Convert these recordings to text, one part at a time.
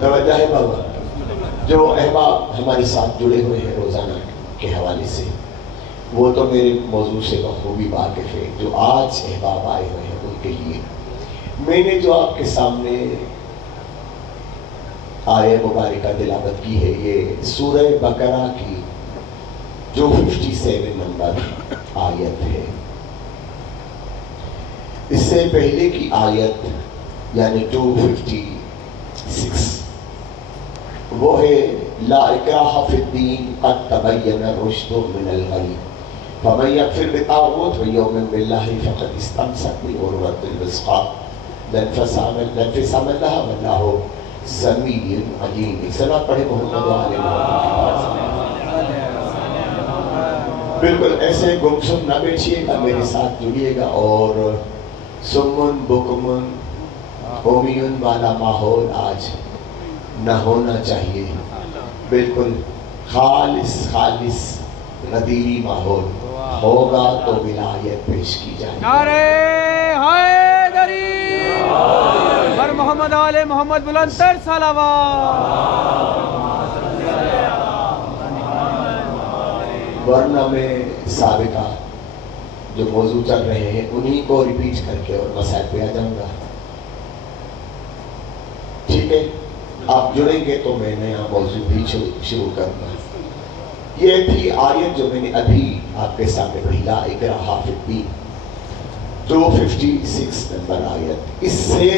توجہ ہے بابا؟ جو احباب ہمارے ساتھ جڑے ہوئے ہیں روزانہ کے حوالے سے، وہ تو میرے موضوع سے بخوبی واقف ہے. جو آج احباب آئے ہوئے ہیں ان کے لیے میں نے جو آپ کے سامنے آیہ مبارکہ تلاوت کی ہے، یہ سورہ بقرہ کی جو 57 نمبر آیت ہے. اس سے پہلے کی آیت یعنی 256 وہ ہے لا اکراہ فی الدین قد تبین الرشد من الغی فمن یکفر بالطاغوت ویؤمن باللہ فقد استمسک بالعروۃ الوثقی لا انفصام لها واللہ سمیع علیم. ایک سلام پڑھے محمد و آل محمد. بالکل ایسے گمسم نہ بیٹھیے گا، میرے ساتھ جڑیے گا اور سمن بکمن قومیون والا ماحول آج نہ ہونا چاہیے. بالکل خالص غدیری ماحول ہوگا تو ولایت پیش کی جائے. نعرہ حیدری بر محمد آل محمد بلندتر صلوات. ورنہ میں سابقہ جو موضوع چل رہے ہیں انہی کو ریپیٹ کر کے اور مسائل پہ آ جاؤں گا. ٹھیک ہے، آپ جڑیں گے تو میں نیا موضوع بھی شروع کروں گا. یہ تھی آیت جو میں نے ابھی آپ کے سامنے پڑھی، لا اکراہ فی الدین، 256 نمبر آیت. اس سے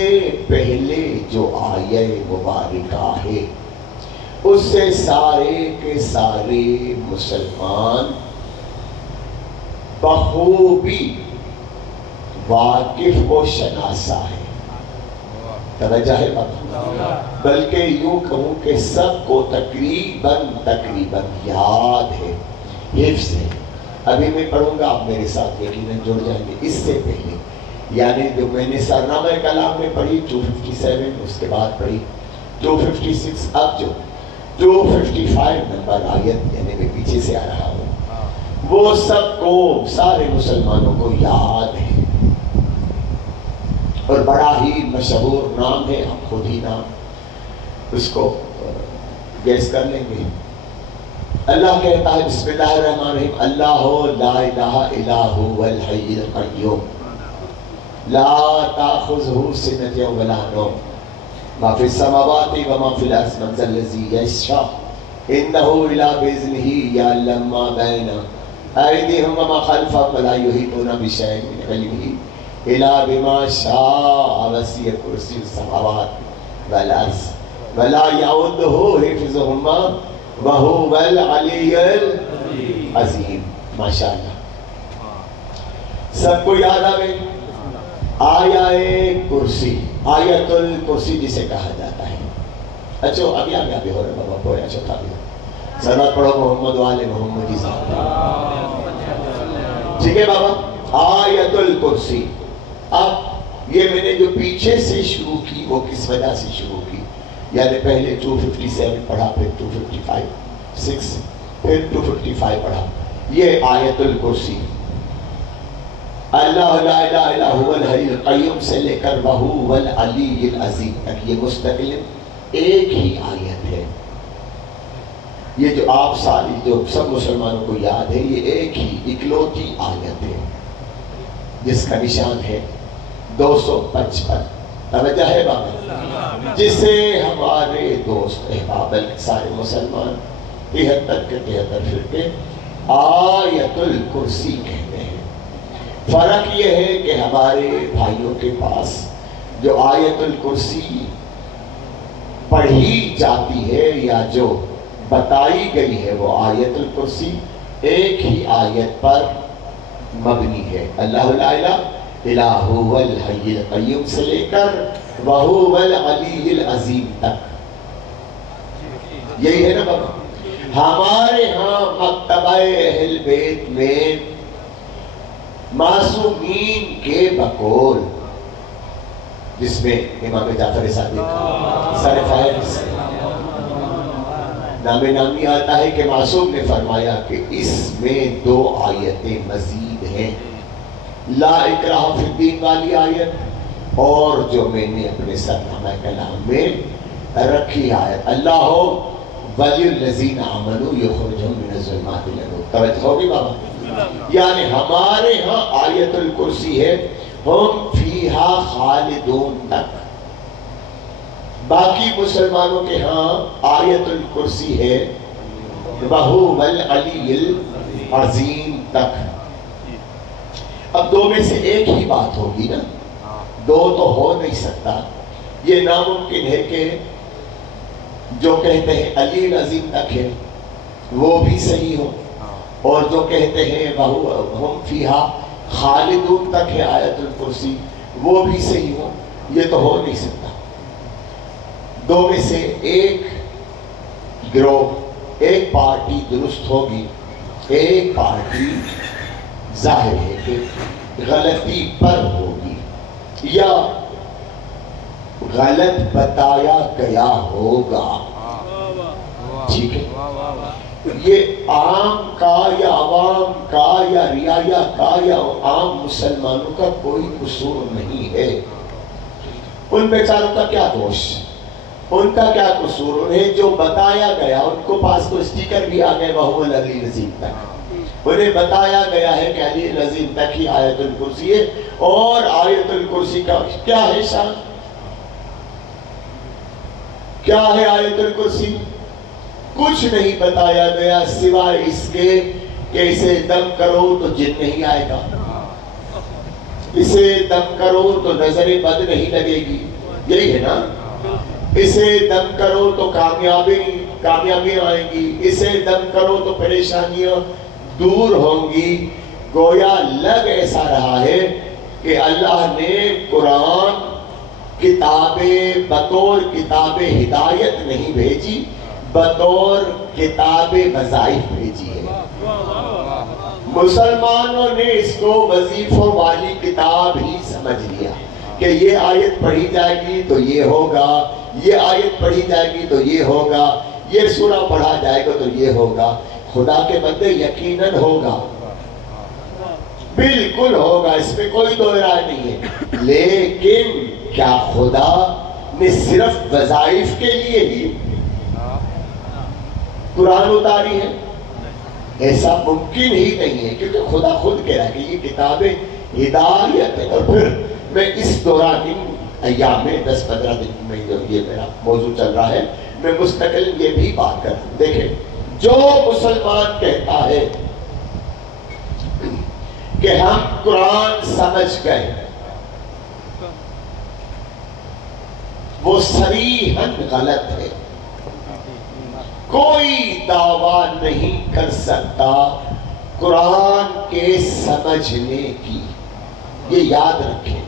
پہلے جو آیہ مبارکہ ہے اس سے سارے کے سارے مسلمان بخوبی واقف و شناسا ہے. توجہ ہے بات؟ بلکہ یوں کہوں کہ سب کو تقریباً یاد ہے، حفظ ہے. ابھی میں پڑھوں گا، آپ میرے ساتھ یقیناً جڑ جائیں گے. اس سے پہلے یعنی جو میں نے سرنامہ کلام میں پڑھی 257، اس کے بعد پڑھی 256، اب جو 255 نمبر آیت یعنی میں پیچھے سے آ رہا ہوں، وہ سب کو سارے مسلمانوں کو یاد ہے اور بڑا ہی مشہور نام ہے. ہم خود ہی نام اس کو گیس کر لیں گے. اللہ کہتا ہے بسم اللہ الرحمن الرحیم، اللہ لا الہ الا هو الحی القیوم لا تأخذہ سنۃ ولا نوم ما فی السماوات وما فی الارض من ذا الذی یشفع عنده الا باذنہ یعلم ما بین ایدیہم وما خلفہم ولا یحیطون بشیء من علمہ الا بما شاء وسع کرسی السماوات والارض ولا یعودہ حفظہما وہو العلی العظیم. ماشاءاللہ سب کو یاد آ گئی. آیہ کرسی، آیت الکرسی جسے کہا جاتا ہے. اچھا ابھی آگے ہو رہا بابا پویا چوتھا بھی سنت پڑھو محمد و آل محمد کی ذات. ٹھیک ہے بابا، آیت الکرسی. اب یہ میں نے جو پیچھے سے شروع کی وہ کس وجہ سے شروع کی؟ یعنی پہلے 257 پڑھا، پھر 255 پھر 255 پڑھا. یہ آیت الکرسی اللہ لا الہ الا هو الحی القیوم سے لے کر وہو العلی العظیم تک یہ مستقل ایک ہی آیت ہے. یہ جو آپ ساری جو سب مسلمانوں کو یاد ہے، یہ ایک ہی اکلوتی آیت ہے جس کا نشان ہے 255. توجہ ہے بابا؟ جسے ہمارے دوست احباب سارے مسلمان 73 کے 73 فرقے آیت الکرسی کہتے ہیں. فرق یہ ہے کہ ہمارے بھائیوں کے پاس جو آیت الکرسی پڑھی جاتی ہے یا جو بتائی گئی ہے وہ آیت الکرسی ایک ہی آیت پر مبنی ہے. اللہ لا الہ الا هو الحی القیوم سے لے کر وہو العلی العظیم تک. یہی ہے نا بابا؟ ہمارے ہاں مکتبہ اہل بیت میں معصومین کے بقول جس میں امام جعفر صادق سر فہرست نام نامی آتا ہے کہ معصوم نے فرمایا کہ اس میں 2 آیتیں مزید ہیں، لا اکراہ فی الدین والی آیت اور جو میں نے اپنے سرنامہ کلام میں رکھی آیت اللہ ولی الذین آمنوا یخرجہم من الظلمات الی النور. توجہ ہوگی بابا؟ یعنی ہمارے ہاں آیت الکرسی ہے ہم فیہا خالدون تک. باقی مسلمانوں کے ہاں آیت الکرسی ہے وَهُوَ الْعَلِيُّ الْعَظِيمُ تک. اب دو میں سے ایک ہی بات ہوگی نا, دو تو ہو نہیں سکتا. یہ ناممکن ہے کہ جو کہتے ہیں علی العظیم تک ہے وہ بھی صحیح ہو, اور جو کہتے ہیں ہم فیہا خالدون تک ہے آیت الکرسی وہ بھی صحیح ہو. یہ تو ہو نہیں سکتا. دو میں سے ایک گروہ, ایک پارٹی درست ہوگی, ایک پارٹی ظاہر ہے کہ غلطی پر ہوگی یا غلط بتایا گیا ہوگا. ٹھیک ہے, یہ عام کا یا عوام کا یا رعایا کا یا عام مسلمانوں کا کوئی قصور نہیں ہے. ان بیچاروں کا کیا دوش, ان کا کیا قصور؟ انہیں جو بتایا گیا, ان کو پاس کو اسٹیکر بھی آ گئے وَهُوَ الْعَلِيُّ الْعَظِيمُ تک. انہیں بتایا گیا ہے کہ علی العظیم تک ہی آیت الکرسی ہے, اور آیت الکرسی کا کیا ہے شان, کیا ہے آیت الکرسی؟ کچھ نہیں بتایا گیا سوائے اس کے کہ اسے دم کرو تو جن نہیں آئے گا, اسے دم کرو تو نظر بد نہیں لگے گی, یہی ہے نا. اسے دم کرو تو کامیابی آئیں گی, اسے دم کرو تو پریشانیاں دور ہوں گی. گویا لگ ایسا رہا ہے کہ اللہ نے قرآن بطور کتاب ہدایت نہیں بھیجی, بطور کتاب وظائف بھیجی ہے. مسلمانوں نے اس کو وظیفوں والی کتاب ہی سمجھ لیا کہ یہ آیت پڑھی جائے گی تو یہ ہوگا, یہ آیت پڑھی جائے گی تو یہ ہوگا, یہ سورہ پڑھا جائے گا تو یہ ہوگا. خدا کے بندے یقیناً ہوگا, بالکل ہوگا, اس میں کوئی دو رائے نہیں ہے. لیکن کیا خدا نے صرف وظائف کے لیے ہی قرآن اتاری ہے؟ ایسا ممکن ہی نہیں ہے, کیونکہ خدا خود کہہ رہا ہے کہ یہ کتاب ہدایت ہے. اور پھر میں اس دوران ان ایام میں 10-15 دن میں جو یہ میرا موضوع چل رہا ہے, میں مستقل یہ بھی بات کرتا ہوں. دیکھیں, جو مسلمان کہتا ہے کہ ہم قرآن سمجھ گئے, وہ صریحاً غلط ہے. کوئی دعویٰ نہیں کر سکتا قرآن کے سمجھنے کی. یہ یاد رکھیں,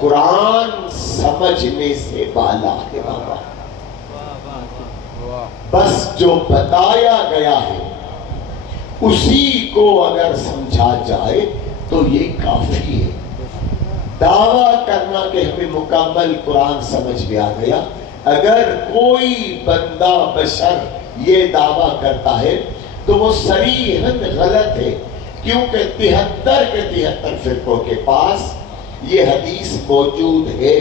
قرآن سمجھنے سے بالا ہے بابا. بس جو بتایا گیا ہے اسی کو اگر سمجھا جائے تو یہ کافی ہے. دعویٰ کرنا کہ ہمیں مکمل قرآن میں آ گیا, اگر کوئی بندہ بشر یہ دعویٰ کرتا ہے تو وہ صریحاً غلط ہے, کیونکہ 73 کے 73 فرقوں کے پاس یہ حدیث موجود ہے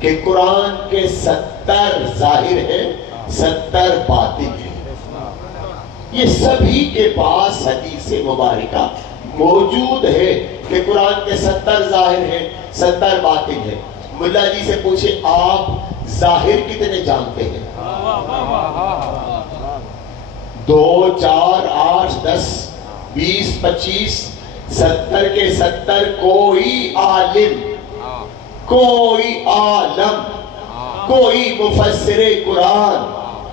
کہ قرآن کے 70 ظاہر ہیں, 70 باطن ہیں. یہ سبھی کے پاس حدیث مبارکہ موجود ہے کہ قرآن کے 70 ظاہر ہیں, 70 باطن ہیں. ملا جی سے پوچھے آپ ظاہر کتنے جانتے ہیں؟ 2, 4, 8, 10, 20, 25, 70 کے 70. کوئی عالم, کوئی عالم, کوئی مفسر قرآن,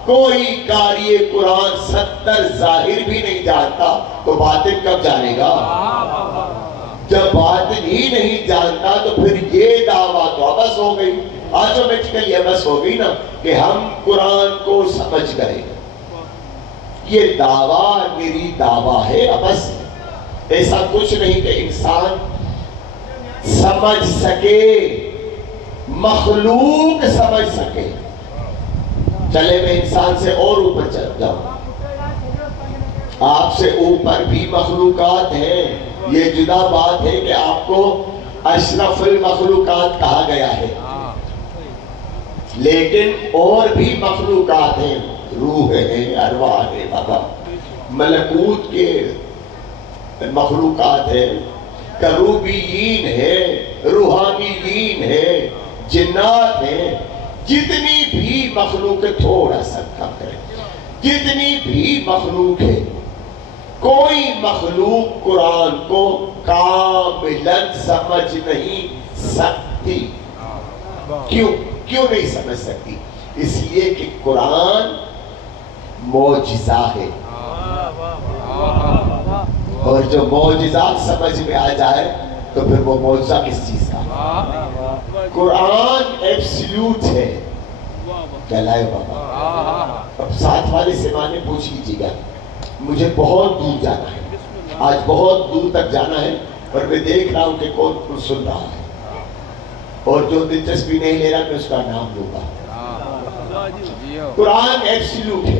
کوئی قاری قرآن 70 ظاہر بھی نہیں جانتا تو باطن کب جانے گا؟ جب باطن ہی نہیں جانتا تو پھر یہ دعویٰ تو ابس ہو گئی, آٹومیٹیکلی ابس ہو گئی نا کہ ہم قرآن کو سمجھ گئے. یہ دعویٰ میری دعویٰ ہے, ابس. ایسا کچھ نہیں کہ انسان سمجھ سکے, مخلوق سمجھ سکے. چلے میں انسان سے اور اوپر چل جاؤں, آپ سے اوپر بھی مخلوقات ہیں. یہ جدا بات ہے کہ آپ کو اشرف المخلوقات کہا گیا ہے, لیکن اور بھی مخلوقات ہیں، روح ہے، ارواح ہے بابا، ملکوت کے مخلوقات ہے، کروبیین ہے، روحانیین ہے، جنات ہیں، جتنی بھی مخلوق ہے، تھوڑا سا کم کریں، جتنی بھی مخلوق ہے، کوئی مخلوق قرآن کو کاملاً سمجھ نہیں سکتی۔ کیوں نہیں سمجھ سکتی؟ اس لیے کہ قرآن معجزہ ہے، اور جو معجزات سمجھ میں آ جائے تو پھر وہ معجزہ کس چیز کا؟ قرآن ایبسلیوٹ ہے، کہلائے بابا۔ اب ساتھ والے سے مانے پوچھ لیجیے گا، مجھے بہت دور جانا ہے، آج بہت دور تک جانا ہے، اور میں دیکھ رہا ہوں کہ کون سن رہا ہے، اور جو دلچسپی نہیں لے رہا میں اس کا نام لوں گا۔ قرآن ایبسلیوٹ ہے،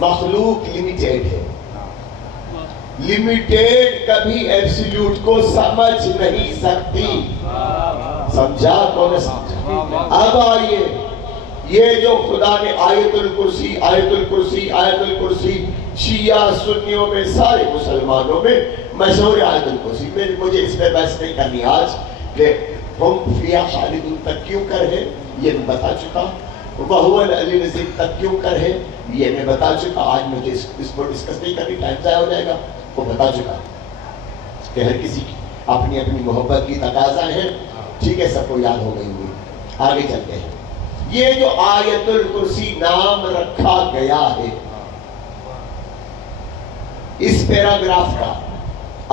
مخلوق لیمیٹیڈ ہے، لیمیٹیڈ کبھی ایبسلیوٹ کو سمجھ نہیں سکتی۔ سمجھا کون سمجھا؟ اب آئیے، یہ جو خدا نے آیت الکرسی آیت الکرسی آیت الکرسی، شیعہ سنیوں میں سارے مسلمانوں میں مشہور آیت الکرسی، مجھے اس پہ بحث نہیں کرنی آج، کہ ہم فیہا خالدون تک کیوں کر ہے یہ میں بتا چکا، وَهُوَ الْعَلِيُّ الْعَظِيمُ تک کیوں کر ہے یہ میں بتا چکا، آج مجھے اس کو ڈسکس نہیں کرنی، ٹائم ضائع ہو جائے گا، وہ بتا چکا کہ ہر کسی کی اپنی اپنی محبت کی تقاضا ہے، ٹھیک ہے، سب کو یاد ہو گئی ہوئی۔ آگے چلتے ہیں، یہ جو آیت الکرسی نام رکھا گیا ہے، اس پیراگراف کا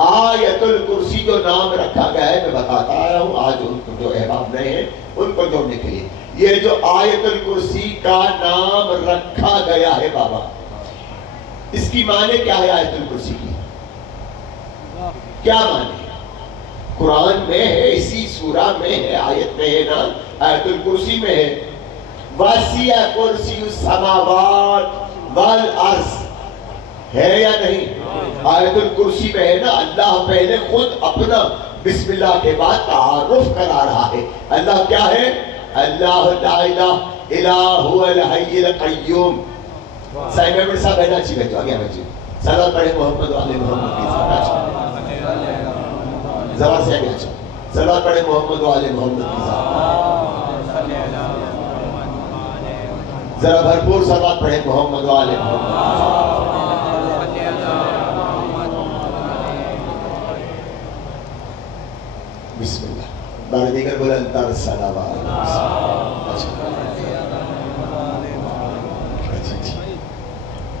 آیت الکرسی جو نام رکھا گیا ہے، میں بتاتا آیا ہوں آج ان کو جو احباب نئے ہیں ان کو جوڑنے کے لیے، یہ جو آیت الکرسی کا نام رکھا گیا ہے بابا، اس کی معنی کیا ہے؟ آیت الکرسی کی کیا معنی ہے؟ قرآن میں ہے، اسی سورہ میں ہے، آیت میں ہے نا، آیت الکرسی میں ہے، وَسِعَ كُرْسِيُّ السَّمَاوَاتِ وَالْأَرْضِ، ہے یا نہیں؟ آیت الکرسی میں ہے نا، اللہ پہلے خود اپنا بسم اللہ کے بعد تعارف کرا رہا ہے۔ اللہ کیا ہے؟ اللہ لا الہ الا هو الحی القیوم۔ سائن ممبر صاحب بیٹھا اچھی بیٹھو، آگے بیٹھو، صلوات پڑھے محمد وعلی محمد کی ذات، زبان سے آگے اچھا، صلوات پڑھے محمد وعلی محمد کی ذات، ذرا بھرپور صلوات پڑھے محمد وعلی محمد۔ بسم اللہ، بار دیگر بلند تر صلوات۔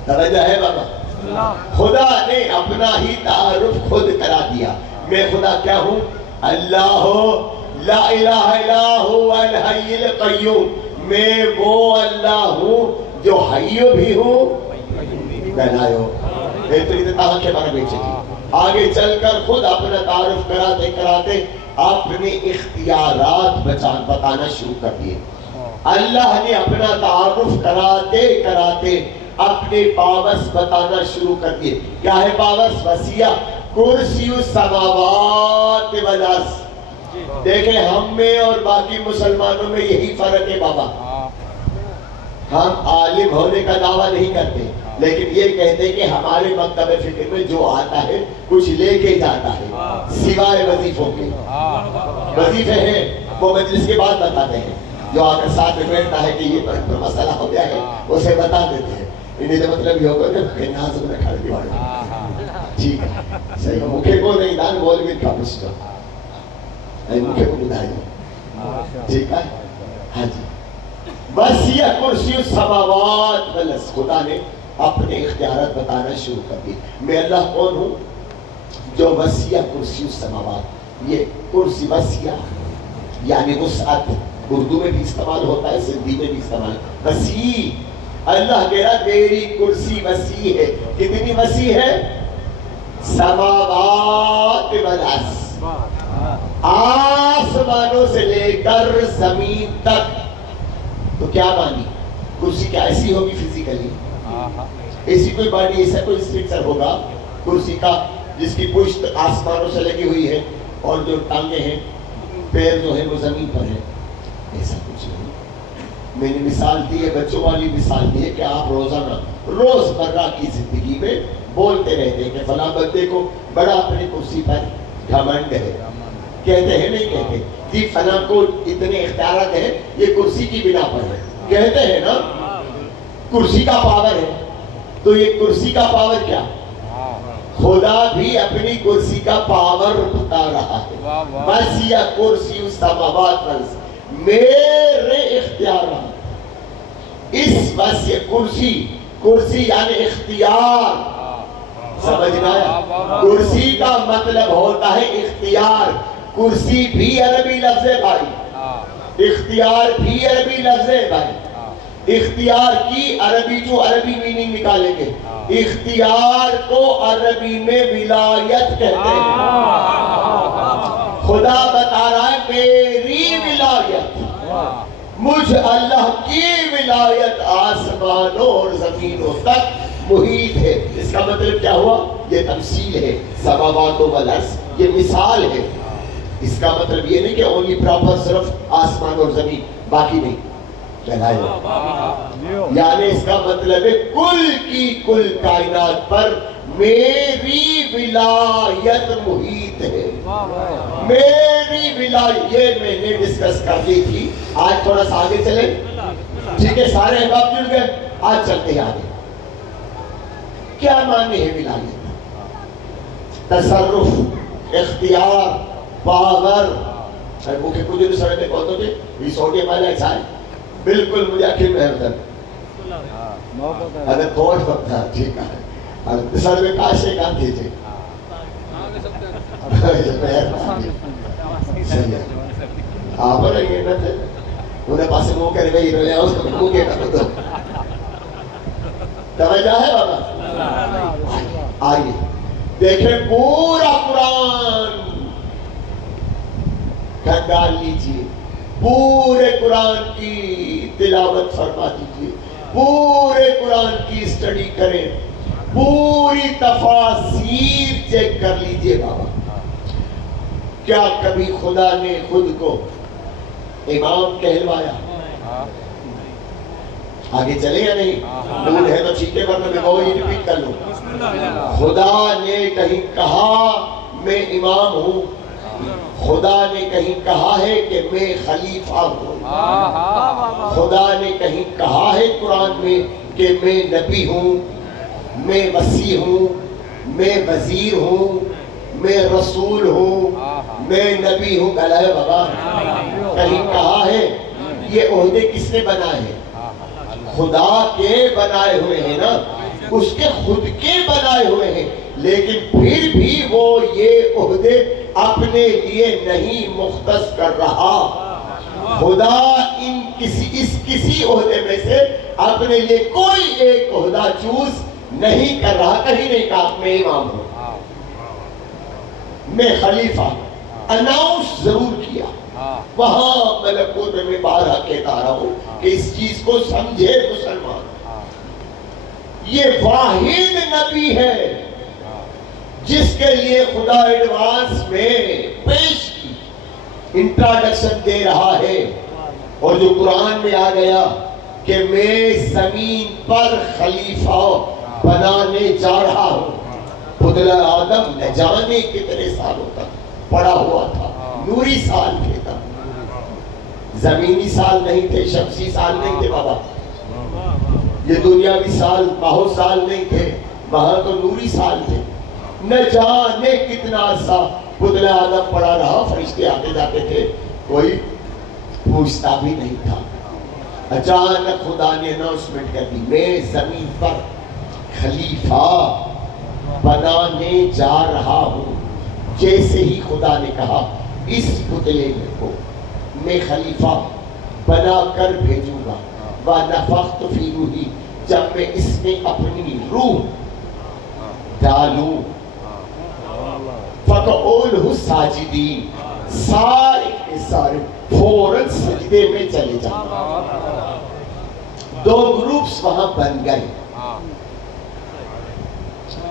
توجہ ہے بابا، خدا نے اپنا ہی تعارف خود کرا دیا، میں خدا کیا ہوں؟ اللہ لا الہ الا هو الحی القیوم، میں وہ اللہ ہوں جو حی بھی ہوں کہلائے ہو۔ بہتری تاہاں کے بارے میں چکی، آگے چل کر خود اپنا تعارف کراتے کراتے اپنے اختیارات بتانا شروع کر دیے۔ اللہ نے اپنا تعارف کراتے کراتے اپنے پاورز بتانا شروع کر دیے۔ کیا ہے پاورز؟ وسیع کرسی السماوات والارض۔ دیکھیں ہم میں اور باقی مسلمانوں میں یہی فرق ہے بابا، ہم عالم ہونے کا دعویٰ نہیں کرتے، لیکن یہ کہتے ہیں کہ ہمارے مکتب فکر میں جو آتا ہے کچھ لے کے جاتا ہے، سوائے وظیفوں کے۔ وظیفے ہیں وہ مجلس کے بعد بتاتے ہیں، جو آ کر ساتھ میں بیٹھتا ہے کہ یہ پر مسئلہ ہو گیا ہے اسے بتا دیتے ہیں، انہیں مطلب یہ ہوگا کہ نازم رکھا دیوار، ٹھیک ہے صحیح، مکھے کو نہیں دان مولوی کا پوچھتا، مکھے کو بدھائی، ٹھیک ہے، ہاں جی۔ وسیع کرسی السماوات والارض، خدا نے اپنے اختیارات بتانا شروع کر دی۔ میں اللہ کون ہوں؟ جو وسیع کرسی السماوات، یہ کرسی وسیع یعنی وسعت، اردو میں بھی استعمال ہوتا ہے، سندھی میں بھی استعمال ہے، وسیع۔ اللہ کہہ رہا میری کرسی وسیع ہے، کتنی وسیع ہے؟ سماوات والارض، آسمانوں سے لے کر زمین تک۔ تو کیا مانی؟ کرسی کیا ایسی ہوگی فزیکلی؟ ایسی کوئی باڈی، ایسا کوئی اسٹرکچر ہوگا کرسی کا جس کی پشت آسمانوں سے لگی ہوئی ہے اور جو ٹانگیں ہیں، پیر جو ہے وہ زمین پر ہے؟ ایسا کچھ نہیں۔ میں نے مثال دی ہے، بچوں والی مثال دی ہے کہ آپ روزانہ روزمرہ کی زندگی میں بولتے رہتے ہیں کہ فلاں بندے کو بڑا اپنی کرسی پر گھمنڈ ہے، کہتے ہیں نہیں کہتے کہ فلاں کو اتنے اختیارات ہیں یہ کرسی کی بنا پر ہے، کہتے ہیں نا کرسی کا پاور ہے. تو یہ کرسی کا پاور کیا؟ خدا بھی اپنی کرسی کا پاور بتا رہا ہے. بس یہ کرسی السماوات والارض، میرے اختیارات. اس بس یہ کرسی یعنی اختیار، سمجھ میں آیا؟ کرسی کا مطلب ہوتا ہے اختیار. کرسی بھی عربی لفظ ہے بھائی، اختیار بھی عربی لفظ ہے بھائی. اختیار کی عربی میننگ نکالیں گے. اختیار کو عربی میں ولایت کہتے ہیں. خدا بتا رہا ہے میری ولایت، مجھ اللہ کی ولایت آسمانوں اور زمینوں تک محیط ہے. اس کا مطلب کیا ہوا؟ یہ تمثیل ہے، سماوات والارض، یہ مثال ہے. اس کا مطلب یہ نہیں کہ اونلی پراپر صرف آسمان اور زمین، باقی نہیں. یعنی اس کا مطلب ہے کل کی کل کائنات پر میری ولایت محیط ہے. میری ولایت یہ میں نے ڈسکس کر لی تھی. آج تھوڑا سا آگے چلیں، ٹھیک ہے؟ سارے احباب جڑ گئے، آج چلتے ہیں آگے. کیا معنی ہے ولایت؟ تصرف، اختیار، پاور. مجھے کچھ دن سڑک پہ کہتے تھے یہ سوٹے والا ایسا ہے، بالکل مجھے آخر میں ہوتا اگر تھوڑ ہوتا ٹھیک ہے. اور سر میں کاشے کانتے تھے آپ رہے گے نا تھے انہیں پاسے منہ کرے گئی رہے ہیں اس کو منہ کے کر دو. توجہ ہے بابا؟ آئیے دیکھیں پورا قرآن کھنگال لیجئے، پورے قرآن کی تلاوت فرما دیجئے، پورے قرآن کی اسٹڈی کریں، پوری تفاسیر چیک کر لیجئے. بابا کیا کبھی خدا نے خود کو امام کہلوایا؟ آگے چلے یا نہیں؟ دور ہے تو ٹھیک ہے، ورنہ میں وہی ریپیٹ کر لوں. خدا نے کہیں کہا میں امام ہوں، خدا نے کہیں کہا ہے کہ میں خلیفہ ہوں، خدا نے کہیں کہا ہے قرآن میں کہ میں نبی ہوں، میں وسیع ہوں، میں وزیر ہوں، میں رسول ہوں، میں نبی ہوں. گلا ہے بابا؟ کہیں کہا ہے؟ یہ عہدے کس نے بنائے ہیں؟ خدا کے بنائے ہوئے ہیں نا، اس کے خود کے بنائے ہوئے ہیں. لیکن پھر بھی وہ یہ عہدے اپنے لیے نہیں مختص کر رہا. خدا کسی عہدے میں سے اپنے لیے کوئی ایک عہدہ چوز نہیں کر رہا. کہیں نہیں کہا میں امام ہوں، میں خلیفہ. اناؤنس ضرور کیا وہاں ملکوت میں بارہا کہتا رہا ہوں کہ اس چیز کو سمجھے مسلمان. یہ واحد نبی ہے جس کے لیے خدا ایڈوانس میں پیش کی انٹروڈکشن دے رہا ہے. اور جو قرآن میں آ گیا کہ میں زمین پر خلیفہ بنانے جا رہا ہوں. پتلا آدم نہ جانے کتنے سالوں تک پڑا ہوا تھا، نوری سال تھے تھا، زمینی سال نہیں تھے، شمسی سال نہیں تھے. بابا یہ دنیاوی سال بہت سال نہیں تھے، وہاں تو نوری سال تھے. نہ جانے کتنا عرصہ پتلا آدم پڑا رہا، فرشتے آتے جاتے تھے، کوئی پوچھتا بھی نہیں تھا. اچانک خدا نے اناؤنسمنٹ کر دی میں زمین پر خلیفہ بنانے جا رہا ہوں. جیسے ہی خدا نے کہا اس پتلے کو میں خلیفہ بنا کر بھیجوں گا، وَنَفَخْتُ فِي رُوحِي، جب میں اس میں اپنی روح ڈالوں، فَقَعُونْهُ سَاجِدِينَ، سارے کے سارے فوراً سجدے میں چلے جانا. دو گروپس وہاں بن گئے.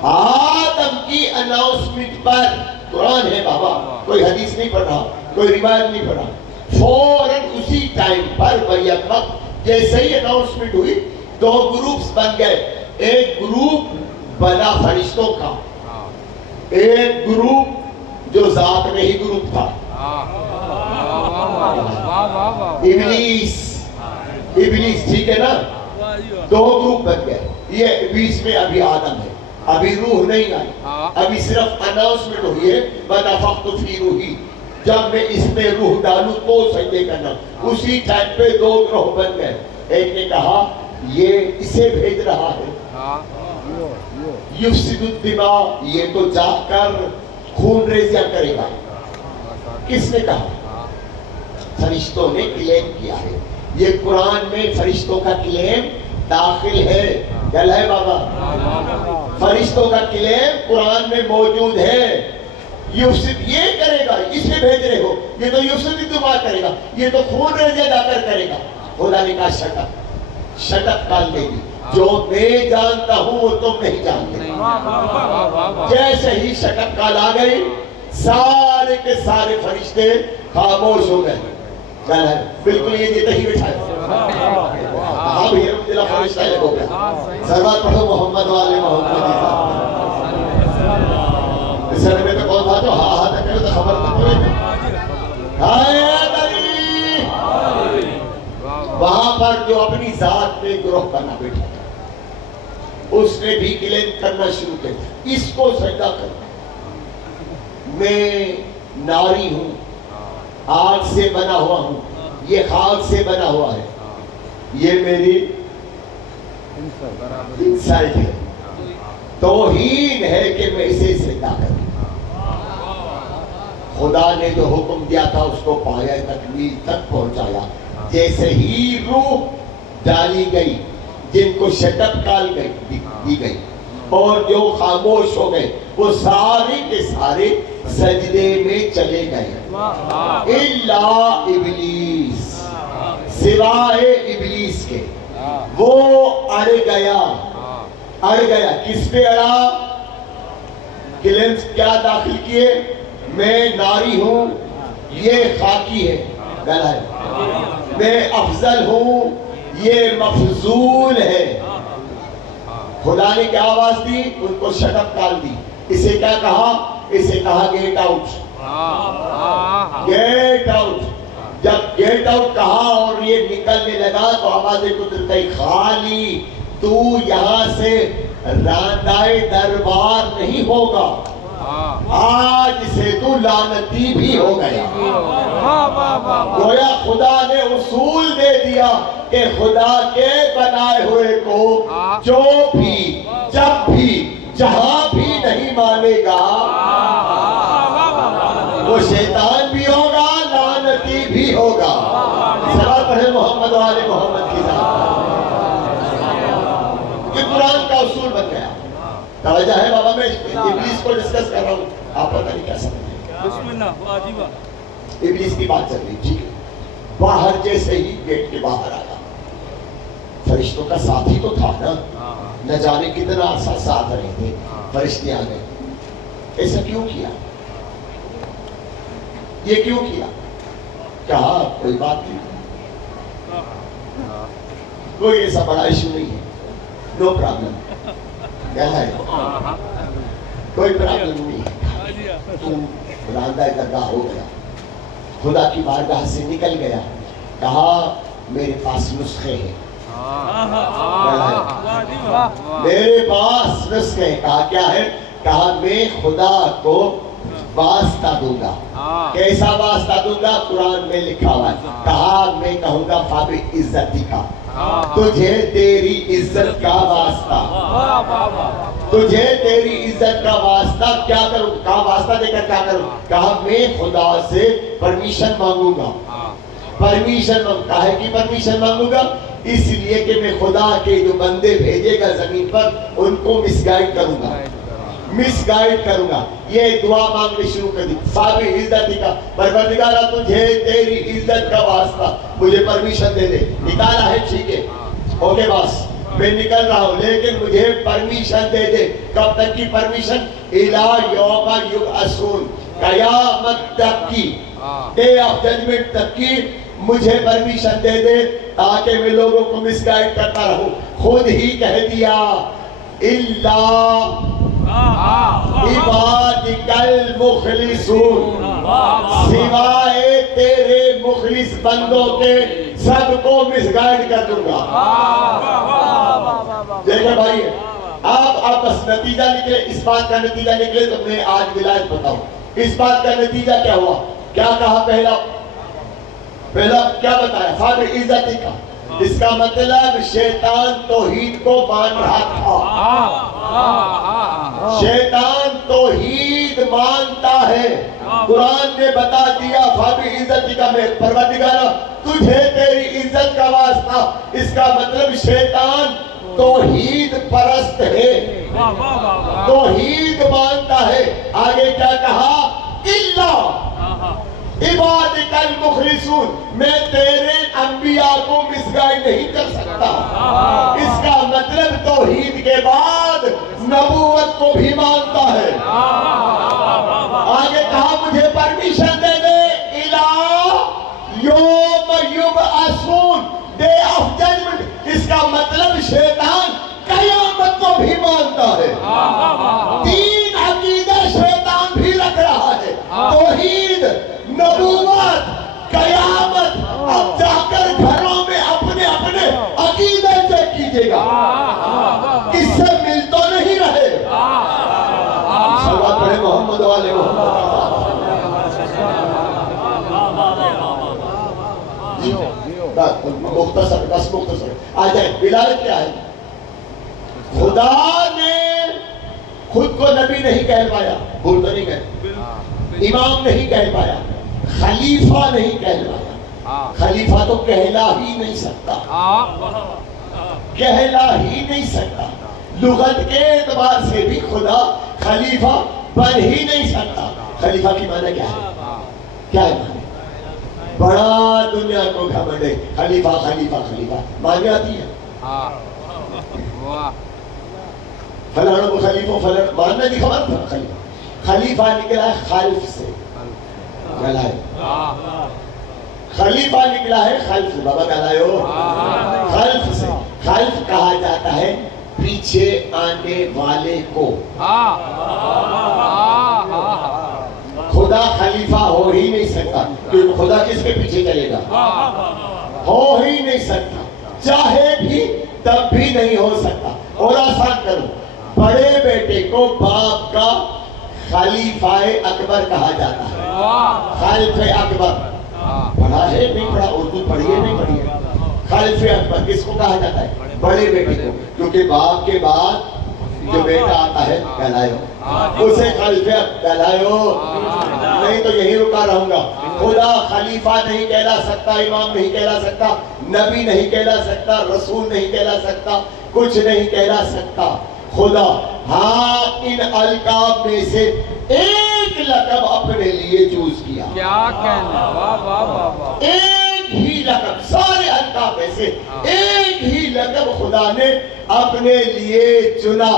آدم کی اناؤنسمنٹ پر قرآن ہے بابا، کوئی حدیث نہیں پڑھ رہا، کوئی روایت نہیں پڑھ رہا. فوراً اسی ٹائم پر بیک وقت جیسے ہی اناؤنسمنٹ ہوئی 2 گروپس بن گئے. ایک گروپ بنا فرشتوں کا, ایک گروپ جو ذات میں ہی گروپ تھا, ابلیس. ٹھیک ہے نا, 2 گروپ بن گئے. یہ بیچ میں ابھی آدم ہے, ابھی روح نہیں آئی, ابھی صرف اناؤنسمنٹ ہوئی ہے وَنَفَخْتُ فِي رُوحِي, جب میں اس میں روح ڈالوں تو سجدے کرنا. اسی ٹائم پہ 2 گروہ بن گئے. ایک نے کہا یہ اسے بھیج رہا ہے, یفسد الدماء, یہ تو جا کر خون ریزیاں کرے گا. کس نے کہا؟ فرشتوں نے کلیم کیا ہے. یہ قرآن میں فرشتوں کا کلیم داخل ہے. کیا ہے بابا؟ فرشتوں کا کلیم قرآن میں موجود ہے. یفسد یہ کرے گا, اسے بھیج رہے ہو, یہ تو یفسد الدماء کرے گا, یہ تو خون ریزیاں جا کر کرے گا. خدا نے کہا شٹپ کال دے گی, جو میں جانتا ہوں وہ تم نہیں جانتے. جیسے ہی شٹپ کال آ گئی, سارے کے سارے فرشتے خاموش ہو گئے. بالکل یہ دیتے ہی بٹھائے. اب یہ دلہ فرشتہ ہو گیا. سروات پڑھو محمد والے محمد. اس سرے میں تو کون تھا جو ہاں ہاں تک تو خبر تک ہوئے. وہاں پر جو اپنی ذات میں گروہ کرنا بیٹھا تھا, اس نے بھی کلیم کرنا شروع کیا, اس کو سجدہ کرنا. میں ناری ہوں, آگ سے بنا ہوا ہوں, یہ خاک سے بنا ہوا ہے, یہ میری انسائٹ ہے. توہین ہے کہ میں اسے سجدہ کروں. خدا نے جو حکم دیا تھا اس کو پایہ تکمیل تک پہنچایا. جیسے ہی روح ڈالی گئی, جن کو شٹپ کال دی گئی اور جو خاموش ہو گئے, وہ سارے کے سارے سجدے میں چلے گئے. الا ابلیس, سوائے ابلیس کے, وہ اڑ گیا. کس پہ اڑا؟ کلمز کیا داخل کیے؟ میں ناری ہوں, یہ خاکی ہے, گلا ہے. میں افضل ہوں, یہ مفضول ہے. خدا نے کیا آواز دی؟ ان کو شٹپ کال دی. اسے کیا کہا؟ اسے کہا گیٹ آؤٹ. Get out. جب گیٹ آؤٹ کہا اور یہ نکلنے لگا تو آواز قدرت خالی, تو یہاں سے راندائے دربار نہیں ہوگا, آج سے تو لعنتی بھی ہو گیا. گویا خدا نے اصول دے دیا کہ خدا کے بنائے ہوئے کو جو بھی, جب بھی, جہاں بھی نہیں مانے گا, وہ شیطان بھی ہوگا, لعنتی بھی ہوگا. صلوات پڑھے محمد والے محمد کی ذات. یہ قرآن کا اصول بن گیا. توجہ ہے بابا, میں ابلیس کو ڈسکس کر رہا ہوں, آپ پتہ نہیں کیا سمجھیں. بسم اللہ, واجبہ. ابلیس کی بات چل رہی, ٹھیک ہے. باہر جیسے ہی گیٹ کے باہر آیا, فرشتوں کا ساتھ ہی تو تھا نا, نہ جانے کتنا عرصہ ساتھ رہے تھے. فرشتے آ گئے. ایسا کیوں کیا؟ یہ کیوں کیا؟ کہا کوئی بات نہیں, کوئی ایسا بڑا ایشو نہیں ہے, نو پرابلم. کیا ہے؟ کوئی پرابلم نہیں ہے. تم راندہ درگاہ ہو گیا, خدا کی بارگاہ سے نکل گیا. کہا میرے پاس نسخے ہیں, میرے پاس نسخے ہیں. کہا کیا ہے؟ کہا میں خدا کو واسطہ دوں گا. کیسا واسطہ دوں گا؟ قرآن میں لکھا ہوا ہے. کہا میں کہوں گا فابی عزتی کا, تجھے تیری عزت کا واسطہ, تجھے تیری عزت کا واسطہ کیا کروں؟ کہا واسطہ دے کر کیا کروں؟ کہا میں خدا سے پرمیشن مانگوں گا. پرمیشن کہا ہے کہ پرمیشن مانگوں گا اس لیے کہ میں خدا کے جو بندے بھیجے گا زمین پر ان کو مس گائیڈ کروں گا, مس گائیڈ کروں گا. یہ دعا مانگنے شروع کر دی. صاحب عزت کا پروردگارہ تجھے تیری عزت کا واسطہ مجھے پرمیشن دے دے. نکالا ہے, ٹھیک ہے, اوکے بس میں نکل رہا ہوں, لیکن مجھے پرمیشن دے دے. کب تک کی پرمیشن؟ الی یوم یبعثون, قیامت تک کی, ڈے آف ججمنٹ تک کی مجھے پرمیشن دے دے. تاکہ میں لوگوں کو مس گائیڈ کرتا رہوں. خود ہی کہہ دیا اللہ عبادک المخلصون، سوائے تیرے مخلص بندوں کے سب کو مس گائیڈ کر دوں گا. دیکھیں بھائی، آپ بس نتیجہ نکلے، اس بات کا نتیجہ نکلے تو میں آج ولایت بتاؤں. اس بات کا نتیجہ کیا ہوا؟ کیا کہا؟ پہلا کیا بتایا؟ فاضل عزتی کا. اس کا مطلب شیطان توحید کو مان رہا تھا. شیطان توحید مانتا ہے. قرآن نے بتا دیا فاضل عزتی کا، میں پروردگارا تجھے تیری عزت کا واسطہ. اس کا مطلب شیطان توحید پرست ہے، توحید مانتا ہے. آگے کیا کہا؟ اللہ عبادک المخلصون، میں تیرے انبیاء کو مس گائیڈ نہیں کر سکتا. اس کا مطلب توحید کے بعد نبوت کو بھی مانتا ہے. آگے کہا مجھے پرمیشن دے دے الی یوم یبعثون، ڈے آف ججمنٹ. اس کا مطلب شیطان قیامت کو بھی مانتا ہے. تین عقیدے شیطان بھی رکھ رہا ہے، توحید، نبوت، قیامت. اب جا کر گھروں میں اپنے اپنے عقیدے چیک کیجئے گا، کس سے مل تو نہیں رہے. صلوات پڑھے محمد والے محمد. مختصر بس مختصر آ جائے. ولایت کیا ہے؟ خدا نے خود کو نبی نہیں کہلوایا، بھول تو نہیں گئے، امام نہیں کہلوایا، خلیفہ نہیں کہلوایا. خلیفہ تو کہلا ہی نہیں سکتا، کہلا ہی نہیں سکتا. لغت کے اعتبار سے بھی خدا خلیفہ بن ہی نہیں سکتا. خلیفہ کی معنی کیا ہے؟ کیا ہے معنی؟ بڑا دنیا کو گھمنڈ ہے، خلیفہ خلیفہ خلیفہ معنی آتی ہے. فلاں کو خلیفہ فلاں ماننا نہیں خبر تھا. خلیفہ نکلا ہے خلف سے، خلیفہ نکلا ہے خلف سے. بابا گلائیو، خلف سے. خلف کہا جاتا ہے پیچھے آنے والے کو. خدا خلیفہ ہو ہی نہیں سکتا، کیونکہ خدا کس کے پیچھے چلے گا؟ ہو ہی نہیں سکتا، چاہے بھی تب بھی نہیں ہو سکتا. اور آسان کرو، بڑے بیٹے کو باپ کا خلیفہ اکبر کہا جاتا ہے. خلیفہ اکبر پڑھا ہے نہیں پڑھا؟ اردو پڑھی ہے نہیں پڑھی ہے؟ خلیفہ اکبر کس کو کہا جاتا ہے؟ بڑے بیٹے کو. کیونکہ باپ کے بعد جو بیٹا آتا ہے کہلائیو، اسے خلیفہ کہلائیو. نہیں تو یہی رکا رہوں گا. خدا خلیفہ نہیں کہلا سکتا، امام نہیں کہلا سکتا، نبی نہیں کہلا سکتا، رسول نہیں کہلا سکتا، کچھ نہیں کہلا سکتا. خدا ہاں ان القاب میں سے ایک لقب اپنے لیے چوز کیا. کیا کہنا، واہ واہ واہ واہ. ایک ہی لقب، سارے القاب میں سے ایک ہی لقب خدا نے اپنے لیے چنا.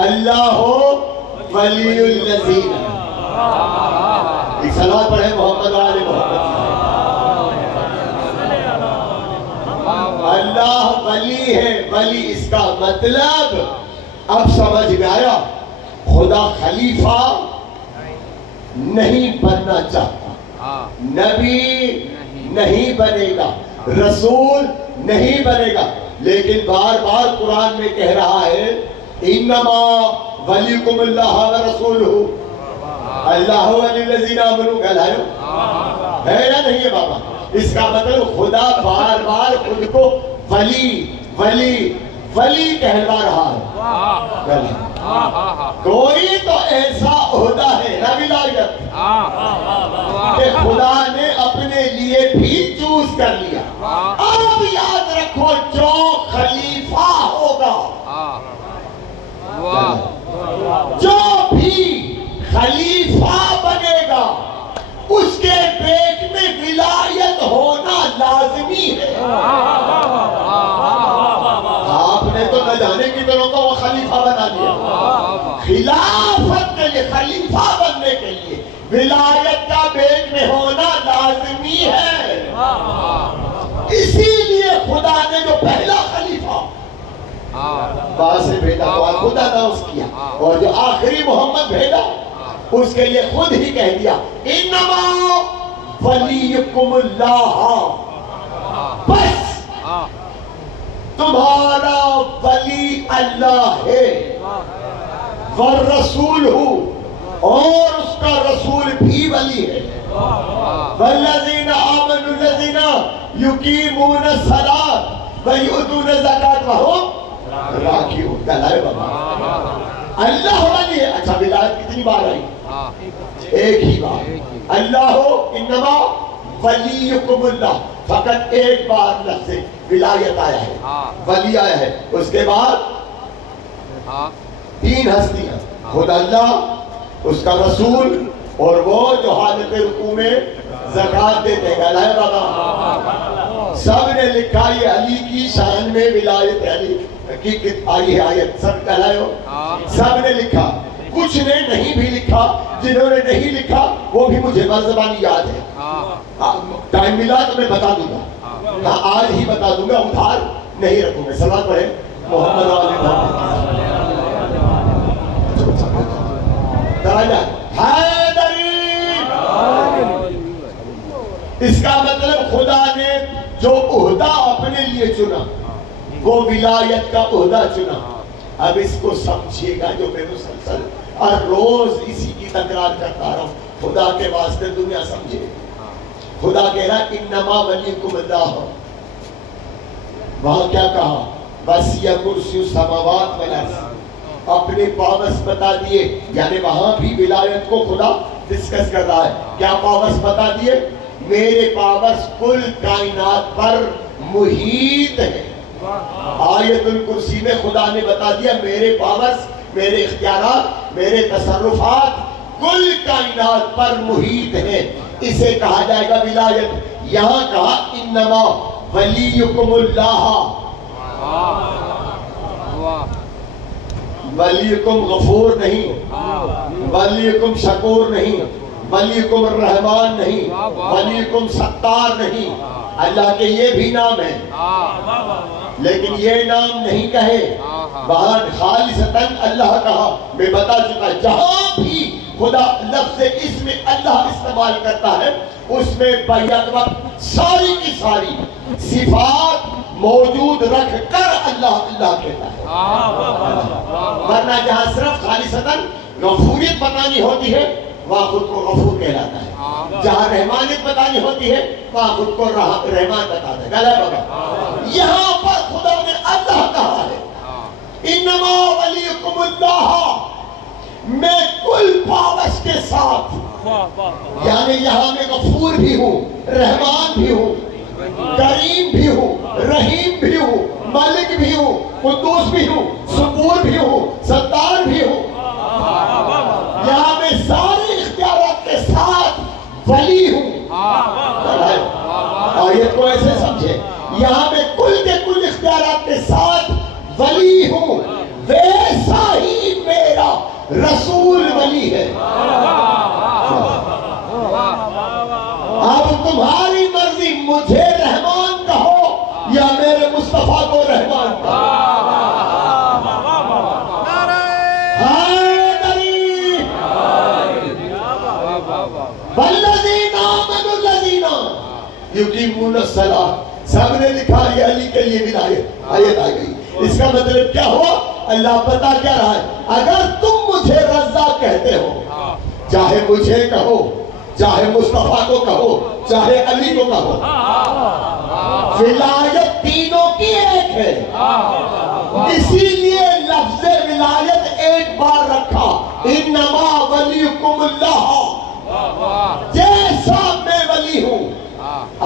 اللہ ولی الذین. ایک صلوات پڑھیں محمد والے محمد. اللہ ولی ہے. ولی اس کا مطلب اب سمجھ میں آیا. خدا خلیفہ نہیں بننا چاہتا، نبی نہیں بنے گا، رسول نہیں بنے گا. لیکن بار بار قرآن میں کہہ رہا ہے انما ولیکم اللہ ورسولہ. اللہ ولی الذین آمنوا کہلائیو ہے یا نہیں ہے بابا؟ اس کا مطلب خدا بار بار خود کو ولی ولی ولی کہلوا رہا ہے. کوئی تو ایسا عہدہ ہے نا ولایت کہ خدا نے اپنے لیے بھی چوز کر لیا. اب یاد رکھو جو خلیفہ ہوگا، جو بھی خلیفہ بنے گا، اس کے پیٹ میں ولایت ہونا لازمی ہے. آپ نے تو نہ جانے کتنوں کو وہ خلیفہ بنا دیا. خلافت کے لیے، خلیفہ بننے کے لیے ولایت کا پیٹ میں ہونا لازمی ہے. اسی لیے خدا نے جو پہلا خلیفہ وہاں سے بھیجا تو خود اناؤنس کیا، اور جو آخری محمد بھیجا اس کے لیے خود ہی کہہ دیا انما ولیکم اللہ، بس تمہارا ولی اللہ ہے، والرسول ہوں، اور اس کا رسول بھی ولی ہے، والذین آمنوا الذین یقیمون الصلاۃ ویؤتون الزکاۃ وہم راکعون۔ کہلائے بابا اللہ ولی ہے۔ اچھا ولایت کتنی بار آئی؟ ایک ہی بار۔ اللہ انما ولیکم اللہ، فقط ایک بار لفظ ولایت آیا ہے، ولی آیا ہے۔ اس کے بعد تین ہستیاں، خود اللہ، اس کا رسول، اور وہ جو حالت رکوع میں زکوٰۃ دیتے ہیں۔ کہلائے بابا سب نے لکھا یہ علی کی شان میں ولایت علی کی آئی ہے آیت، سب کہلائے ہو، سب نے لکھا۔ کچھ نے نہیں بھی لکھا، جنہوں نے نہیں لکھا وہ بھی مجھے زبانی یاد ہے، ٹائم ملا تو میں بتا دوں گا، میں آج ہی بتا دوں گا، ادھار نہیں رکھوں گا۔ صلوات پڑھیں محمد علی محمد۔ اس کا مطلب خدا نے جو عہدہ اپنے لیے چنا وہ ولایت کا عہدہ چنا۔ اب اس کو سمجھیے گا جو میں مسلسل ہر روز اسی کی تکرار کرتا رہا ہوں، خدا کے واسطے دنیا سمجھے۔ خدا کہہ رہا انما ولیکم اللہ، وہاں کیا کہا؟ وسیع کرسی السماوات والارض، اپنے پاورز بتا دیے، یعنی وہاں بھی ولایت کو خدا ڈسکس کر رہا ہے۔ کیا پاورز بتا دیے؟ میرے پاورز کل کائنات پر محیط ہے۔ آیت الکرسی میں خدا نے بتا دیا میرے پاورز، میرے اختیارات، میرے تصرفات کل کائنات پر محیط ہیں، اسے کہا جائے گا ولایت۔ یہاں کہا انما ولیکم اللہ، ولیکم غفور نہیں، ولیکم شکور نہیں، ولیکم الرحمن نہیں، ولیکم ستار نہیں۔ اللہ کے یہ بھی نام ہیں لیکن یہ نام نہیں کہے، وہاں خالصتاً اللہ کہا۔ میں بتا چکا جہاں بھی خدا لفظ اسم اللہ استعمال کرتا ہے اس میں بیک وقت ساری کی ساری صفات موجود رکھ کر اللہ اللہ کہتا ہے، ورنہ جہاں صرف خالصتاً غفوریت بتانی ہوتی ہے وہاں خود کو غفور کہلاتا ہے، جہاں رحمانیت بتانی ہوتی ہے وہاں خود کو رحمان بتاتا ہے۔ غلط ہوگا، یہاں پر خدا نے اللہ کہا ہے انما ولیکم اللہ، میں کل پاورز کے ساتھ، یعنی یہاں میں غفور بھی ہوں، رحمان بھی ہوں، کریم بھی ہوں، رحیم بھی ہوں، مالک بھی ہوں، قدوس بھی ہوں، صبور بھی ہوں، ستار بھی ہوں، یہاں میں سارے اختیارات کے ساتھ ولی ہوں۔ آیت کو ایسے سمجھے، یہاں میں کل کے کل اختیارات کے ساتھ ولی ہوں، ویسا ہی میرا رسول ولی ہے۔ اب تمہاری مرضی، مجھے رحمان کہو یا میرے مصطفیٰ کو رحمان کہو۔ والذین آمنوا الذین یقیمون الصلاۃ، سب نے لکھا یہ علی کے لیے ولایت آیت آ گئی۔ اس کا مطلب کیا ہوا؟ اللہ بتا کیا رہا ہے، اگر تم مجھے رزاق کہتے ہو، چاہے مجھے کہو، چاہے مصطفیٰ کو کہو، چاہے علی کو کہو، ولایت تینوں کی ایک ہے، اسی لیے لفظ ولایت ایک بار رکھا، انما ولیکم اللہ، جیسا میں ولی ہوں۔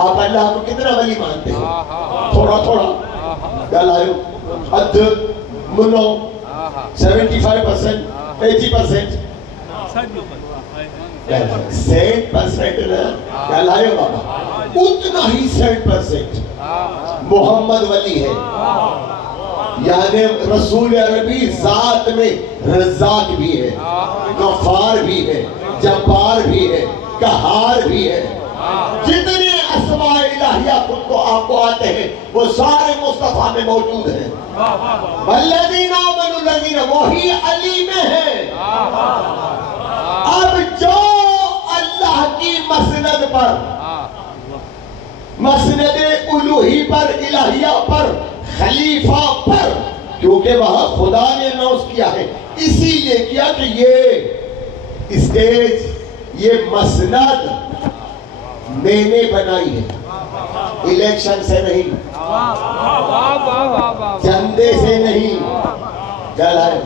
آپ اللہ کو کتنا ولی مانتے ہیں؟ تھوڑا تھوڑا گلائیو ادھ منو 75% 80% 100% گلائیو بابا، اتنا ہی 100% محمد ولی ہے، یعنی رسول عربی ذات میں رزاق بھی ہے، غفار بھی ہے، جبار بھی ہے، قہار بھی ہے، جتنے اسماء الہ الہیہ خود کو آپ کو آتے ہیں وہ سارے مصطفیٰ میں موجود ہیں. والذین آمنوا الذین وہی علی میں ہیں. اب جو اللہ کی مسند پر مسند الوہی پر الہیہ پر خلیفہ پر کیونکہ وہاں خدا نے اناؤنس کیا ہے اسی لیے کیا کہ یہ اسٹیج یہ مسند میں نے بنائی ہے الیکشن سے نہیں چندے سے نہیں گلائیں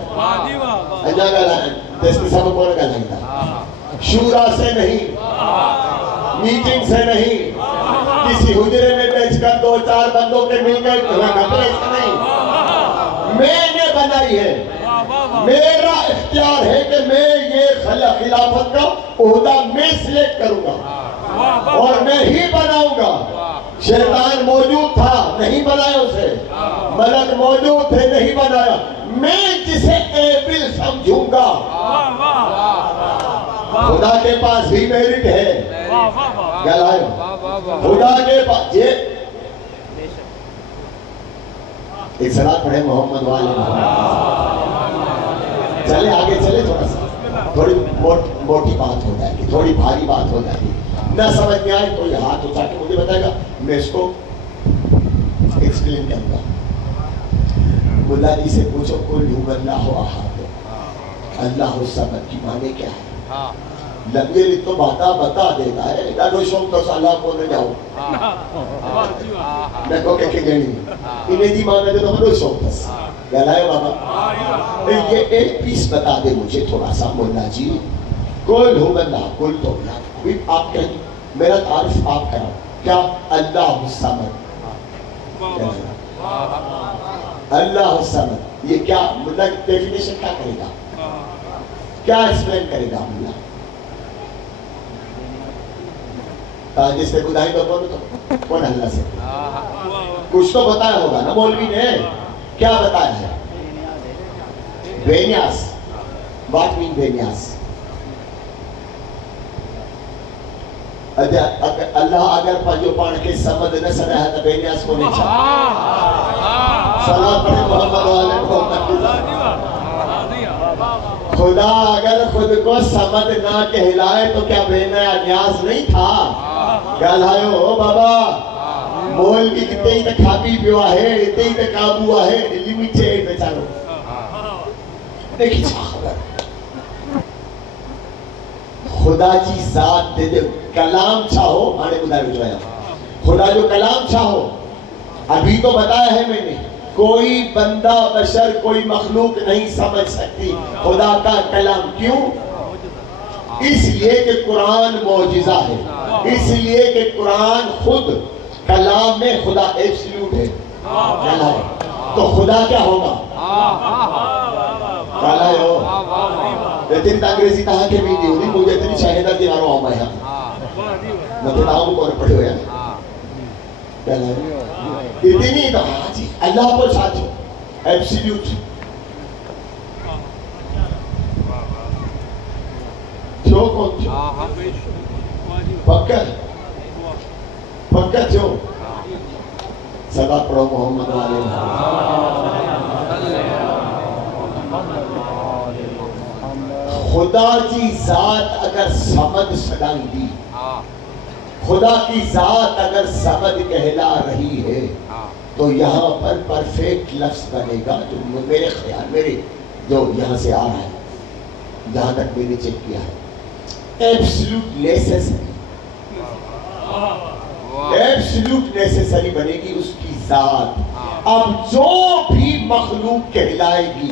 اللہ گلائیں جس کے سب کو گلائیں تھا شورا سے نہیں میٹنگ سے نہیں کسی حجرے میں بیچ کر دو چار بندوں کے مل گئے گھبرے سے نہیں میں نے بنائی ہے میرا اختیار ہے کہ میں یہ خلافت کا عہدہ میں سلیکٹ کروں گا اور میں ہی بناؤں گا شیطان موجود تھا نہیں بنایا اسے ملک موجود تھے نہیں بنایا میں جسے ایبل سمجھوں گا خدا کے پاس بھی میرٹ ہے خدا کے پاس یہ ایک صلاۃ پڑھے محمد والے چلے آگے چلے تھوڑا سا تھوڑی موٹی بات ہو جائے گی تھوڑی بھاری بات ہو جائے گی نہ سمجھ میں آئے کوئی ہاتھ اٹھا کے مجھے بتائے گا میں اس کو ایکسپلین کروں گا. ملا جی سے پوچھو قل هو اللہ احد اللہ الصمد کی معنی کیا ہے لگے تو بتا دیتا ہے ڈاڈو شوق تو سالہ کو نہ جاؤ میں کو کہ گنی انہیں دی معنی دے تو ڈاڈو شوق بس گلائے بابا یہ ایک پیس بتا دے مجھے تھوڑا سا مولا جی قل هو اللہ قل تو اللہ آپ کہیں میرا تعارف آپ کرو کیا اللہ الصمد اللہ الصمد یہ کیا مطلب ڈیفینیشن کیا کرے گا کیا ایکسپلین کرے گا ملا جس سے بدھائی تو کون اللہ سے کچھ تو بتایا ہوگا نا مولوی نے کیا بتایا ہے بینیاس واٹ مین بینیاس اللہ اگر پنجو پان کے سمجھ نہ سنا ہے تو بینیاس کو نہیں چاہتا صلاۃ پڑھے محمد والے محمد خدا اگر خود کو سمجھ نہ کہلائے تو کیا بینیاس نہیں تھا گلائیو ہو بابا مولوی کتے ہی تک کھاپی پیوا ہے اتنے ہی تک کابوا ہے لیمیٹیڈ بیچارو دیکھی چھا خبر خدا جی ذات دے دے کلام چاہو مانے بدھائے جو ہے خدا جو کلام چاہو ابھی تو بتایا ہے میں نے کوئی بندہ بشر کوئی مخلوق نہیں سمجھ سکتی خدا کا کلام کیوں اس لیے کہ قرآن معجزہ ہے اس لیے کہ قرآن خود کلام میں خدا ایبسلیوٹ ہے تو خدا کیا ہوگا کالا ہے ہو اتنی انگریزی کہاں کے بھی نہیں ہوئی مجھے اتنی شاہدہ دیواروں آؤں میں مطلب کون پڑھے ہوئے اتنی تو اللہ کو ساتھ ایبسلیوٹ کیوں کون کیوں پکا کیوں صدا پڑھو محمد والے خدا کی ذات اگر سمد سدائی دی خدا کی ذات اگر سمد کہلا رہی ہے تو یہاں پر پرفیکٹ لفظ بنے گا جو میرے خیال میرے جو یہاں سے آ رہا ہے جہاں تک میں نے چیک کیا ہے ایبسلوٹ نیسیسری ایبسلوٹ نیسیسری بنے گی اس کی ذات اب جو بھی مخلوق کہلائے گی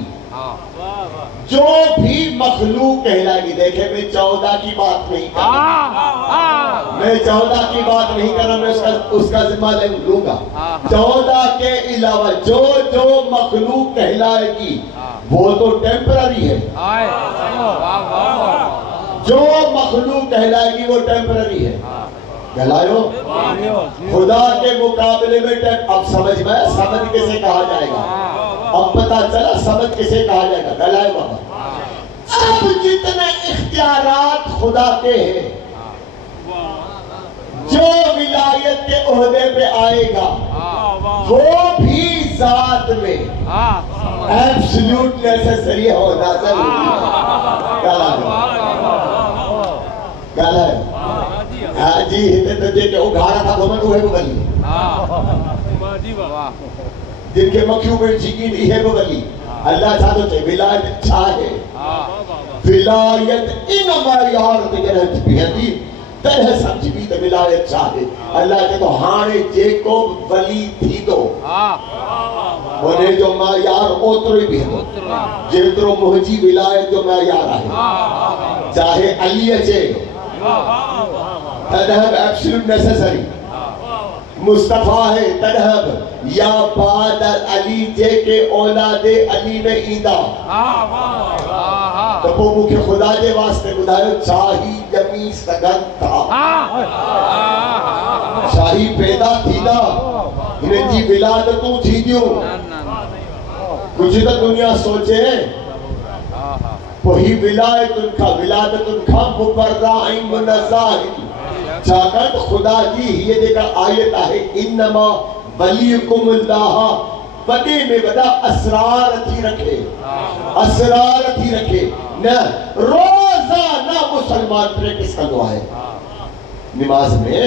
جو بھی مخلوق کہلائے گی دیکھیں میں 14 کی بات نہیں کر رہا میں 14 کی بات نہیں کر رہا میں اس کا ذمہ لوں گا 14 کے علاوہ جو جو مخلوق کہلائے گی وہ تو ٹیمپرری ہے جو مخلوق کہلائے گی وہ ٹیمپرری ہے کہلائیو خدا کے مقابلے میں اب سمجھ میں سمجھ کسے کہا جائے گا اب پتا چلا سمجھ کسے کہا جائے گا کہلائیو بابا اب جتنے اختیارات خدا کے ہیں جو جو ولایت کے عہدے پہ آئے گا وہ بھی ذات میں ایبسلیوٹ نیسیسری ہونا ضروری ہے. ہاں جی ہتے تو جے کہ اگھاڑا تھا گھومن وہ ہے بلی جن کے مکھیوں میں جھگی نہیں ہے بلی. اللہ چاہتا ہے ولایت چاہے ولایت انما یار تجرت بھی طرح سمجھ بھی تو ولایت چاہے. اللہ کے تو ہانے جے کو ولی تھی دو انہیں جو معیار اوترے بھی ہے جترو مہجی ولایت جو معیار ہے چاہے علی اچے تدہب ایبسولوٹ نیسیسری مصطفیٰ ہے تدہب یا بعد علی جے کے اولاد علی میں ایدہ تو وہ مکہ خدا جے واسطے بدھائے چاہی جمی سگن تھا شاہی پیدا تھی نا انہیں جی ولادتوں تھی دیوں کچھ تو دنیا سوچے وہی ولایت ان کا مبرعین منزاہی چاکت خدا جی یہ دیکھا آیت ہے انما ولیکم اللہ بڑے میں بڑا اسرار تھی رکھے نہ روزانہ مسلمان پریکٹس کا دعا ہے نماز میں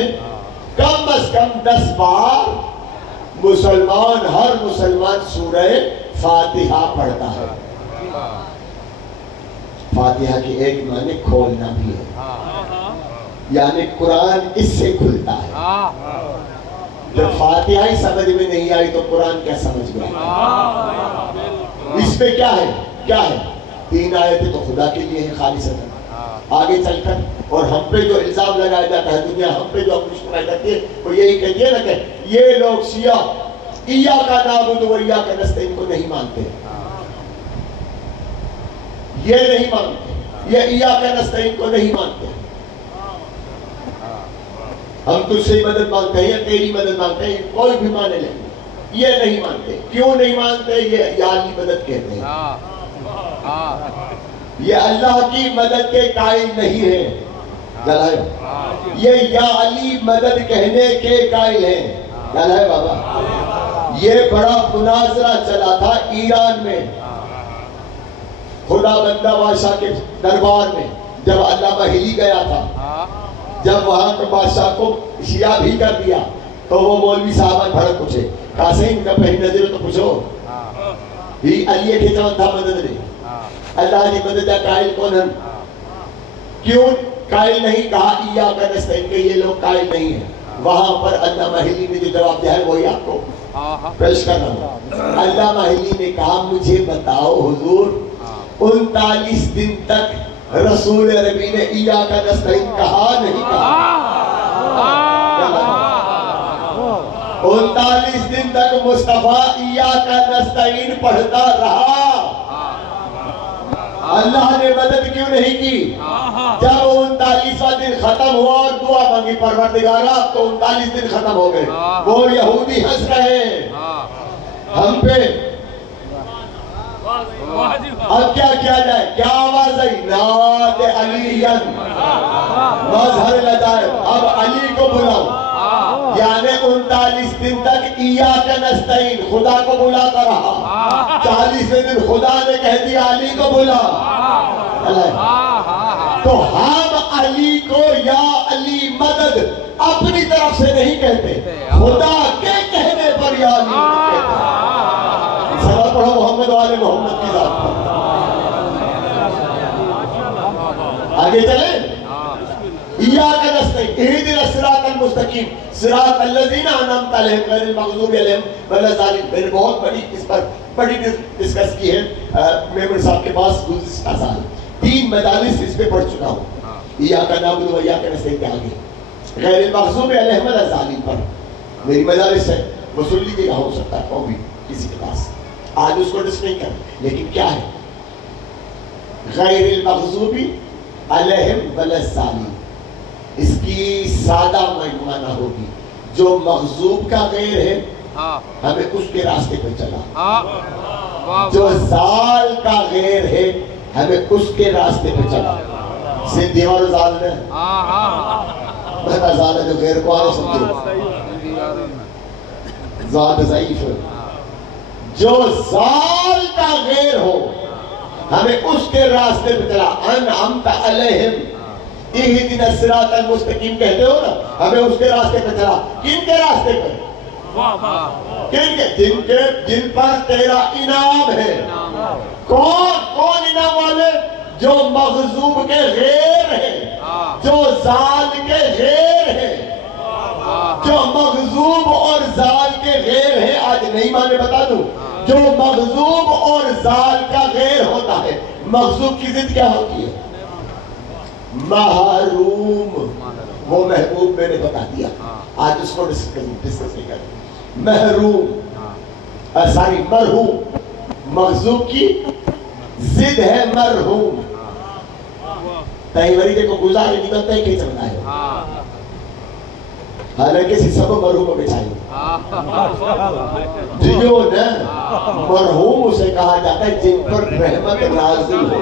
کم از کم 10 بار مسلمان ہر مسلمان سورہ فاتحہ پڑھتا ہے. فاتحہ کی ایک معنی کھولنا بھی ہے یعنی قرآن اس سے کھلتا ہے. جب فاتحہ ہی سمجھ میں نہیں آئی تو قرآن کیا سمجھ گیا؟ اس پہ کیا ہے 3 آیتیں تو خدا کے لیے ہیں خالصتاً. آگے چل کر اور ہم پہ جو الزام لگایا جاتا ہے دنیا ہم پہ جو مشکلات کرتی ہے وہ یہی کہتی ہے نا کہ یہ لوگ شیعہ ایاک نعبد و ایاک نستعین کو نہیں مانتے یہ ایاک نستعین کو نہیں مانتے. ہم تجھ سے مدد مانگتے ہیں یا تیری مدد مانگتے ہیں کوئی بھی مانے لیں یہ نہیں مانتے. کیوں نہیں مانتے؟ یہ یا علی مدد کہتے ہیں یہ اللہ کی مدد کے قائل نہیں ہے. یہ یا علی مدد کہنے کے قائل ہیں. بابا یہ بڑا مناظرہ چلا تھا ایران میں خدا بندہ بادشاہ کے دربار میں جب علامہ ہلی گیا تھا. جب وہاں کے بادشاہ کو شیعہ بھی کر دیا تو وہ مولوی صاحبان بھڑک پوچھے قاسم کا پہلی نظر تو پوچھو بھی علی کے جوان تھا مدد نے اللہ کی مدد کا قائل کون ہے؟ کیوں قائل نہیں کہا ایاک نستعین کہ یہ لوگ قائل نہیں ہیں. وہاں پر علامہ ہلی نے جو جواب دیا ہے وہی آپ کو پیش کر رہا ہوں. علامہ ہلی نے کہا مجھے بتاؤ حضور 39 دن تک رسول عربی نے ایاک نستعین کہا نہیں کہا؟ 39 دن تک مصطفیٰ ایاک نستعین پڑھتا رہا. اللہ نے مدد کیوں نہیں کی؟ جب 39واں دن ختم ہوا اور دعا مانگی پروردگارا تو 39 دن ختم ہو گئے. وہ یہودی ہنس رہے ہم پہ. اب کیا کیا جائے؟ کیا آواز آئی؟ ناد علیین مظہر لجائے. اب علی کو بلاؤ. یعنی 39 دن تک ایاک نستعین خدا کو بلاتا رہا. 40ویں دن خدا نے کہہ دیا علی کو بلا. تو ہم علی کو یا علی مدد اپنی طرف سے نہیں کہتے خدا کے کہنے پر یا علی کہتے ہیں. سلام پڑھو محمد والے محمد کی ذات پر. آگے چلیں. ایاک نستعین اہدنا الصراط المستقیم صراط الذین انعمت علیہم غیر المغضوب علیہم ولا الضالین. میں نے بہت بڑی اس پر بڑی ڈسکس کی ہے میمن صاحب کے پاس گزشتہ سال 3 مجالس اس پہ پڑھ چکا ہوں. ایاک نعبد و ایاک نستعین کے آگے غیر المغضوب علیہم ولا الضالین پر میری مجالس ہے وہ سن لیجیے. ہو سکتا ہے وہ بھی کسی کے پاس آج اس کو ڈسکس نہیں کر. لیکن کیا ہے غیر المغضوب علیہم ولا الضالین؟ اس کی سادہ معنی ہوگی جو مغضوب کا غیر ہے ہمیں اس کے راستے پہ چلا. جو زال کا غیر ہے ہمیں اس کے راستے پہ چلا. سے دیوار زال نے بتا زال جو غیر کو آنے سمجھو ذات ضعیف جو زال کا غیر ہو ہمیں اس کے راستے پہ چلا انعمت علیہم اہدنا الصراط المستقیم کہتے ہو نا ہمیں اس کے راستے پہ چلا کن کے راستے پہ جن پر تیرا انعام ہے کون انعام والے جو مغضوب کے غیر ہے جو زال کے غیر ہے جو مغضوب اور زال کے غیر ہے آج نہیں مانے بتا دوں جو مغضوب اور زال کا غیر ہوتا ہے مغضوب کی ضد کیا ہوتی ہے محروم وہ محبوب میں نے بتا دیا آج اس کو ڈسکس نہیں کریں محروم ساری مرحوم مغضوب کی ضد ہے مرحوم تاہی وریدے کو گزارے کی تو تاہی کہیں چلنا ہے حالانکہ سی سب مرحوم کو بچھائی جو نا مرحوم اسے کہا جاتا ہے جن پر رحمت نازل ہو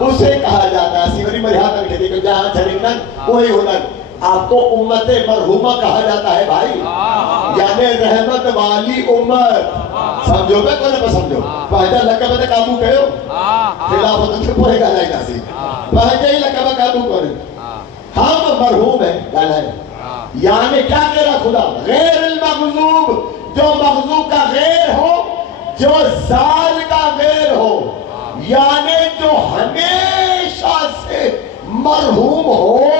اسے کہا جاتا ہے سیوری مرحاتن کہتے کہ جہاں چھڑکنا وہی ہونا آپ کو امت مرحومہ کہا جاتا ہے بھائی یعنی رحمت والی امت سمجھو میں کوئی نہ سمجھو پہجا لکبہ تے قابو کہو خلافت سے پوہے گا لائی ناسی پہجا ہی لکبہ قابو کرے ہم مرحوم ہیں کہنا ہے یعنی کیا کہہ رہا خدا غیر المغضوب جو مغضوب کا غیر ہو جو زال کا غیر ہو یعنی جو ہمیشہ سے مرحوم ہو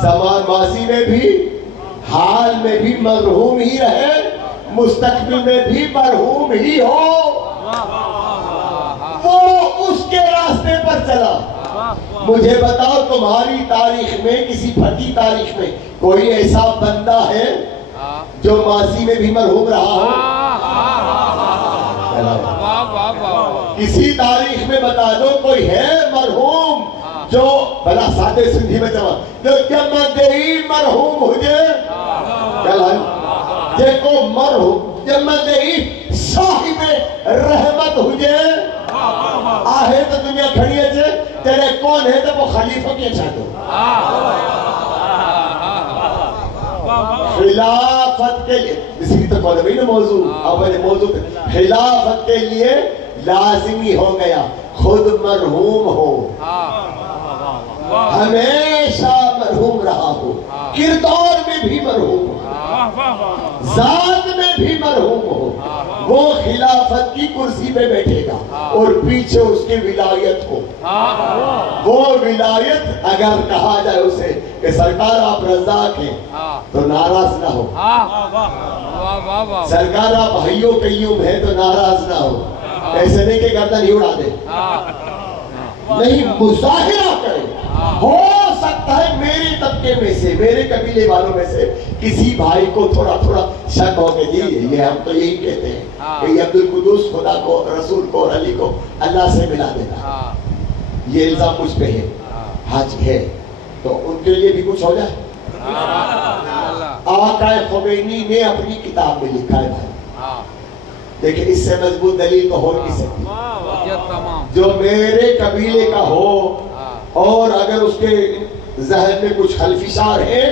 زمان ماضی میں بھی حال میں بھی مرحوم ہی رہے مستقبل میں بھی مرحوم ہی ہو وہ اس کے راستے پر چلا مجھے بتاؤ تمہاری تاریخ میں کسی پھٹی تاریخ میں کوئی ایسا بندہ ہے جو ماضی میں بھی مرحوم رہا ہو کسی تاریخ میں بتا دو کوئی ہے مرحوم جو بلا سادے سندھی میں جواب جو جمدہی مرحوم ہو جائے جے کو مرحوم جمدہی صاحب رحمت ہو جائے آہے تو دنیا کھڑی ہے چھے تیرے کون ہے تو وہ خلیفہ کیا چاہتے ہو خلافت کے لیے اسی تو کہا نا موضوع اول موضوع خلافت کے لیے لازمی ہو گیا خود مرحوم ہو ہمیشہ مرحوم رہا ہو کردار میں بھی مرحوم ہو ذات میں بھی مرحوم ہو وہ خلافت کی کرسی پہ بیٹھے گا اور پیچھے اس کی ولایت ہو وہ ولایت اگر کہا جائے اسے کہ سرکار آپ رزاق ہیں تو ناراض نہ ہو سرکار آپ حیو قیوم ہیں تو ناراض نہ ہو ایسے نہیں کہ گردن ہی اڑا دے نہیں مظاہرہ کرے ہو سکتا ہے میرے طبقے میں سے میرے قبیلے والوں میں سے کسی بھائی کو تھوڑا شک ہو کے جی یہ ہم تو یہی کہتے ہیں کہ یہ عبدالقدوس خدا کو رسول کو اور علی کو اللہ سے ملا دیتا یہ الزام مجھ پہ ہے حج ہے تو ان کے لیے بھی کچھ ہو جائے آقا خمینی نے اپنی کتاب میں لکھا ہے بھائی دیکھیں اس سے مضبوط دلیل تو ہو نہیں سکتی جو میرے قبیلے کا ہو اور اگر اس کے ذہن میں کچھ خلفشار ہے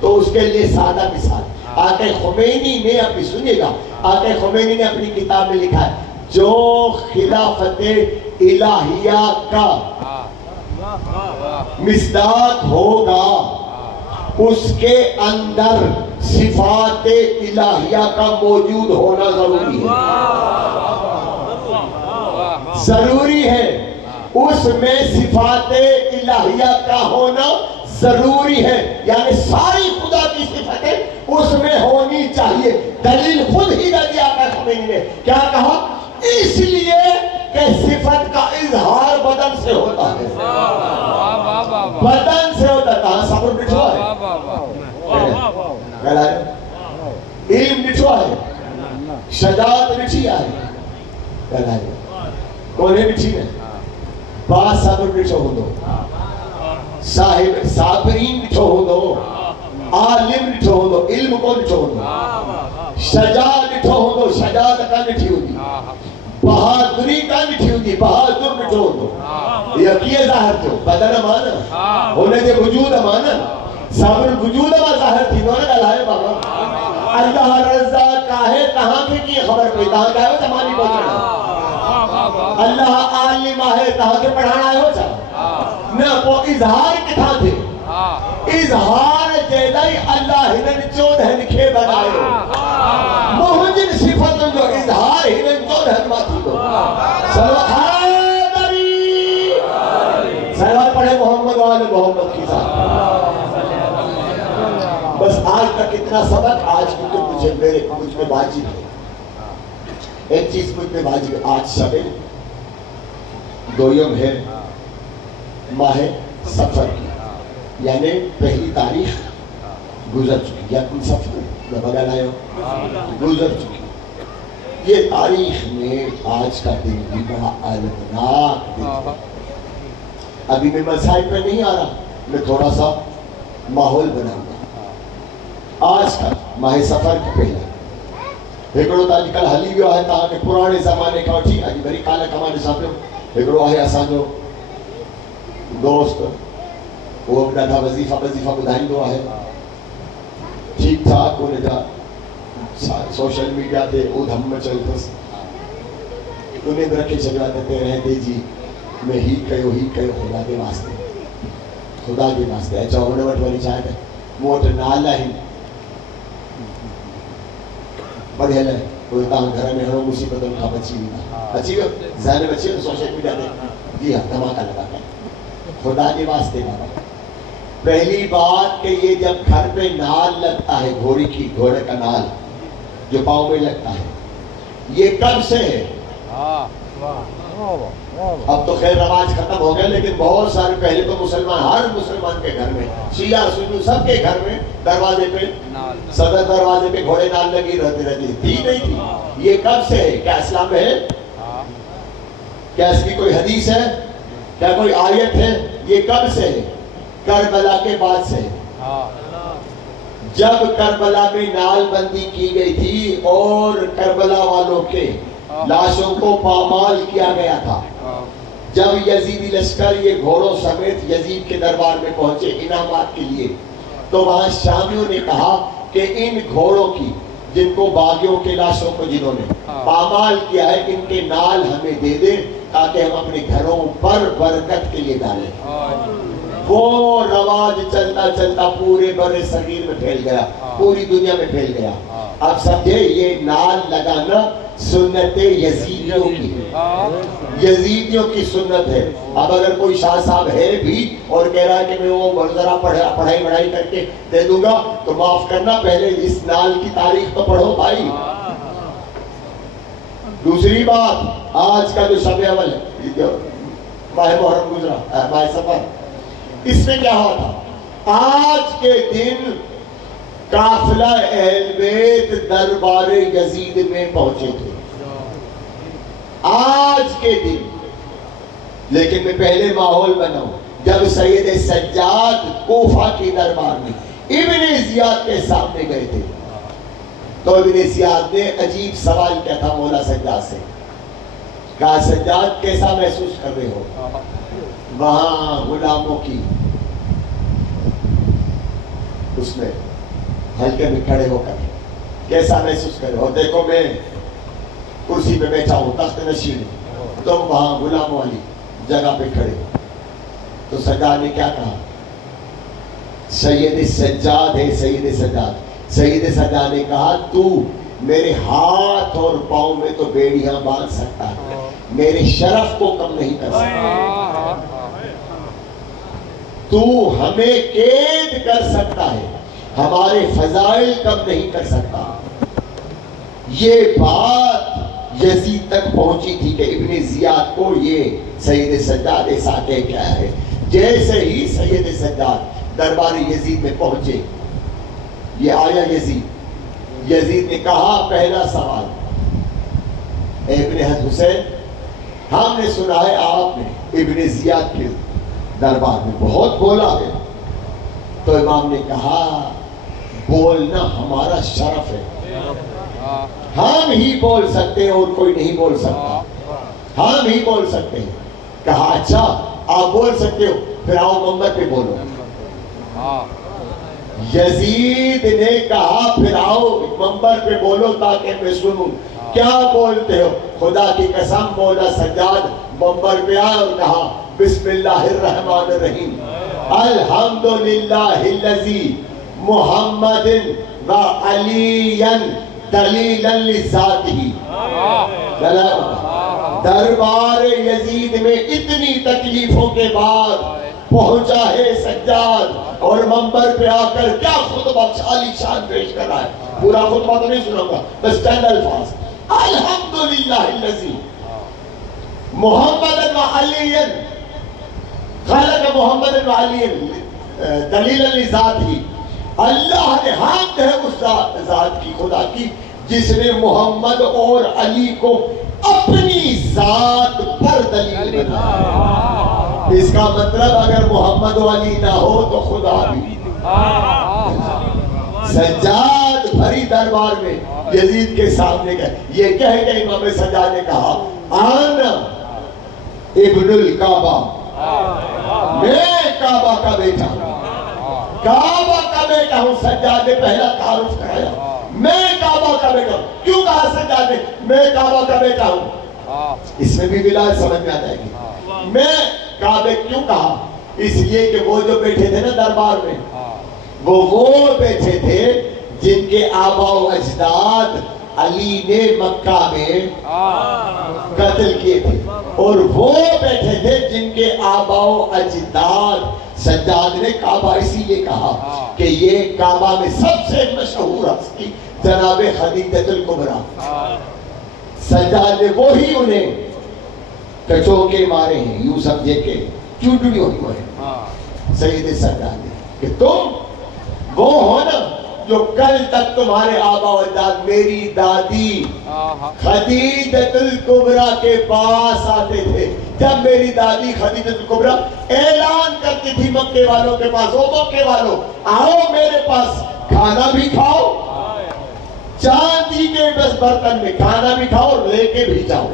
تو اس کے لیے سادہ مثال آقا خمینی نے اپنی سنیے گا آقا خمینی نے اپنی کتاب میں لکھا ہے جو خلافت الہیہ کا مصداق ہوگا اس کے اندر صفات الہیہ کا موجود ہونا ضروری ہے ضروری ہے اس میں صفات الہیہ کا ہونا ضروری ہے یعنی ساری خدا کی صفتیں اس میں ہونی چاہیے دلیل خود ہی دے دیا آقا خمینی نے کیا کہا اس لیے کہ صفت کا اظہار بدن سے ہوتا ہے بدن سے ہوتا ہے کہاں صبر بٹھوا ہے علم بٹھوا ہے شجاعت بٹھی ہے کونے بٹھی ہے بات صبر بٹھو ہو دو صاحب صابرین بٹھو ہو دو عالم بٹھو ہو دو علم کو بٹھو ہو دو شجاعت بٹھو ہو دو شجاعت کا بٹھی ہوگی بہادری کا بٹھی ہوگی بہادر بٹھو ہو دو یہ کیے ظاہر تھو بدن مانا ہونے دے وجود مانا صبر وجود ما ظاہر تھی نونا گلائے بابا اللہ رضا کاہے کہاں کی خبر کوئی کہاں کا ہے تمہاری بوچھنا اللہ عالم ہے کہاں کے پڑھانا ہے ہو چاہ نہ وہ اظہار کتھا تھے اظہار جیدائی اللہ ہنن چود ہے نکھے بنائے محجن صفت جو اظہار ہنن چود ہے ماتی دو سلوات پڑھے محمد والے محمد کی ذات بس آج تک اتنا سبق آج کی تو مجھے مجھ میں واجب ہے ایک چیز مجھ میں واجب ہے آج شب دویم ہے ماہ سفر کی یعنی پہلی تاریخ گزر چکی یا کن سفر میں بگل آئے ہو گزر چکی یہ تاریخ میں آج کا دن بھی بڑا المناک دن ابھی میں مسائل پہ نہیں آ رہا میں تھوڑا سا ماحول بناؤں گا آج کا ماہ سفر کی پہلا ہکڑو تا کل حلی بھی آئے تاکہ پرانے زمانے کا ٹھیک ہے بری کالا کمانے سامنے ہکڑو آئے اسانجو دوست وہ ڈاٹا وظیفہ بدھائیں دو آئے ٹھیک ٹھاک ہونے جا سوشل میڈیا تے او دھم میں چلتا انہیں برکے چلوا دیتے رہتے جی میں ہی کہو خدا کے واسطے اچھا ہونے وٹ والی چاہتا ہے موٹ نالا ہی پڑھے لے کوئی تاں گھر میں ہنو مصیبت ان کا بچی ہوئی اچھی گا ذہن بچی ہے سوشل میڈیا دے جی ہاں دھماکہ لگا ہے خدا کے واسطے بابا پہلی بات کہ یہ جب گھر پہ نال لگتا ہے گھوڑے کا نال جو پاؤں میں لگتا ہے یہ کب سے ہے اب تو خیر رواج ختم ہو گئے لیکن بہت سارے پہلے تو مسلمان ہر مسلمان کے گھر میں شیعہ سنی سب کے گھر میں دروازے پہ صدر دروازے پہ گھوڑے نال لگی رہتی تھی نہیں تھی یہ کب سے ہے کیا اسلام میں ہے کیا اس کی کوئی حدیث ہے کیا کوئی آیت ہے یہ کب سے ہے کربلا کے بعد سے جب کربلا میں نال بندی کی گئی تھی اور کربلا والوں کے لاشوں کو پامال کیا گیا تھا جب یزیدی لشکر یہ گھوڑوں سمیت یزید کے دربار میں پہنچے انعامات کے لیے تو وہاں شامیوں نے کہا کہ ان گھوڑوں کی جن کو باغیوں کے لاشوں کو جنہوں نے پامال کیا ہے ان کے نال ہمیں دے دیں تاکہ ہم اپنے گھروں پر برکت کے لیے ڈالیں وہ رواج چلتا چلتا پورے بر صغیر میں پھیل گیا پوری دنیا میں پھیل گیا اب سمجھے یہ نال لگانا سنت یزیدیوں کی سنت ہے اب اگر کوئی شاہ صاحب ہے بھی اور کہہ رہا ہے کہ میں وہ ذرا پڑھائی وڑھائی کر کے دے دوں گا تو معاف کرنا پہلے اس نال کی تاریخ تو پڑھو بھائی دوسری بات آج کا جو شب اول ہے ماہ محرم گزرا ماہ سفر اس میں کیا ہوا تھا آج کے دن قافلہ اہل بیت دربار یزید میں پہنچے تھے آج کے دن لیکن میں پہلے ماحول بناؤں جب سید سجاد کوفہ کی دربار میں ابن زیاد کے سامنے گئے تھے تو ابن زیاد نے عجیب سوال کیا تھا مولا سجاد سے کہا سجاد کیسا محسوس کر رہے ہو وہاں غلاموں کی اس میں ہلکے میں کھڑے ہو کر کیسا محسوس کرے اور دیکھو میں کرسی پہ بیٹھا ہوں تخت نشین تم وہاں غلاموں والی جگہ پہ کھڑے ہو تو سجاد نے کیا کہا سید سجاد ہے سید سجاد نے کہا تو میرے ہاتھ اور پاؤں میں تو بیڑیاں باندھ سکتا ہے میرے شرف کو کم نہیں کر سکتا تو ہمیں قید کر سکتا ہے ہمارے فضائل کم نہیں کر سکتا یہ بات یزید تک پہنچی تھی کہ ابن زیاد کو یہ سید سجاد ایسا کیا ہے جیسے ہی سید سجاد دربار یزید میں پہنچے یہ آیا یزید نے کہا پہلا سوال اے ابن حسین ہم نے سنا ہے آپ نے ابن زیاد کے دربار میں بہت بولا ہے تو امام نے کہا بولنا ہمارا شرف ہے ہم ہی بول سکتے ہیں اور کوئی نہیں بول سکتا ہم ہی بول سکتے ہیں کہا اچھا آپ بول سکتے ہو، پھر آؤ منبر پہ بولو۔ یزید نے کہا پھر آؤ منبر پہ بولو تاکہ میں سنوں کیا بولتے ہو۔ خدا کی قسم مولا سجاد منبر پہ آیا اور کہا بسم اللہ الرحمن الرحیم الحمدللہ الذی محمد و علی دلیلا لذاتہ۔ دربار یزید میں اتنی تکلیفوں کے بعد پہنچا ہے سجاد اور منبر پہ آ کر کیا خطبہ عالی شان پیش کر رہا ہے۔ پورا خطبہ تو نہیں سنوں گا، بس چند الفاظ۔ الحمدللہ الذی محمد و علی خلق محمد و علی دلیلا لذاتہ۔ اللہ نے حمد ہے اس ذات کی، خدا کی، جس نے محمد اور علی کو اپنی ذات پر دلیل بنایا۔ اس کا مطلب اگر محمد و علی نہ ہو تو خدا بھی۔ سجاد بھری دربار میں یزید کے سامنے گئے، یہ کہہ کے امام سجاد نے کہا آنا ابن الکعبہ، میں کعبہ کا بیٹا ہوں، کعبہ کا بیٹا ہوں۔ سجاد نے پہلا تعارف کرایا، میں کعبہ کا بیٹا ہوں۔ کیوں کہا سجاد نے میں کعبہ کا بیٹا ہوں؟ اس میں بھی ولایت سمجھ میں آ جائے گی۔ میں کعبے کیوں کہا؟ اس لیے کہ وہ جو بیٹھے تھے نا دربار میں، وہ بیٹھے تھے جن کے آبا و اجداد علی نے مکہ میں قتل کیے تھے، اور وہ بیٹھے تھے جن کے آبا و اجداد۔ سجاد نے کعبہ اسی لیے کہا کہ یہ کعبہ میں سب سے مشہور ہستی جناب خدیجہ الکبریٰ۔ سجاد نے وہی انہیں کچوکے مارے ہیں، یوں سمجھے کہ چوٹڑی ہوئی ہوئے سید سجاد نے کہ تم وہ ہو نا جو کل تک تمہارے آبا و اجداد میری دادی خدیجہ الکبریٰ کے پاس آتے تھے۔ جب میری دادی خدیجہ الکبریٰ اعلان کرتی تھی مکے والوں کے پاس، او مکے والوں آؤ میرے پاس، کھانا بھی کھاؤ، چاندی کے بس برتن میں کھانا بھی کھاؤ اور لے کے بھی جاؤ۔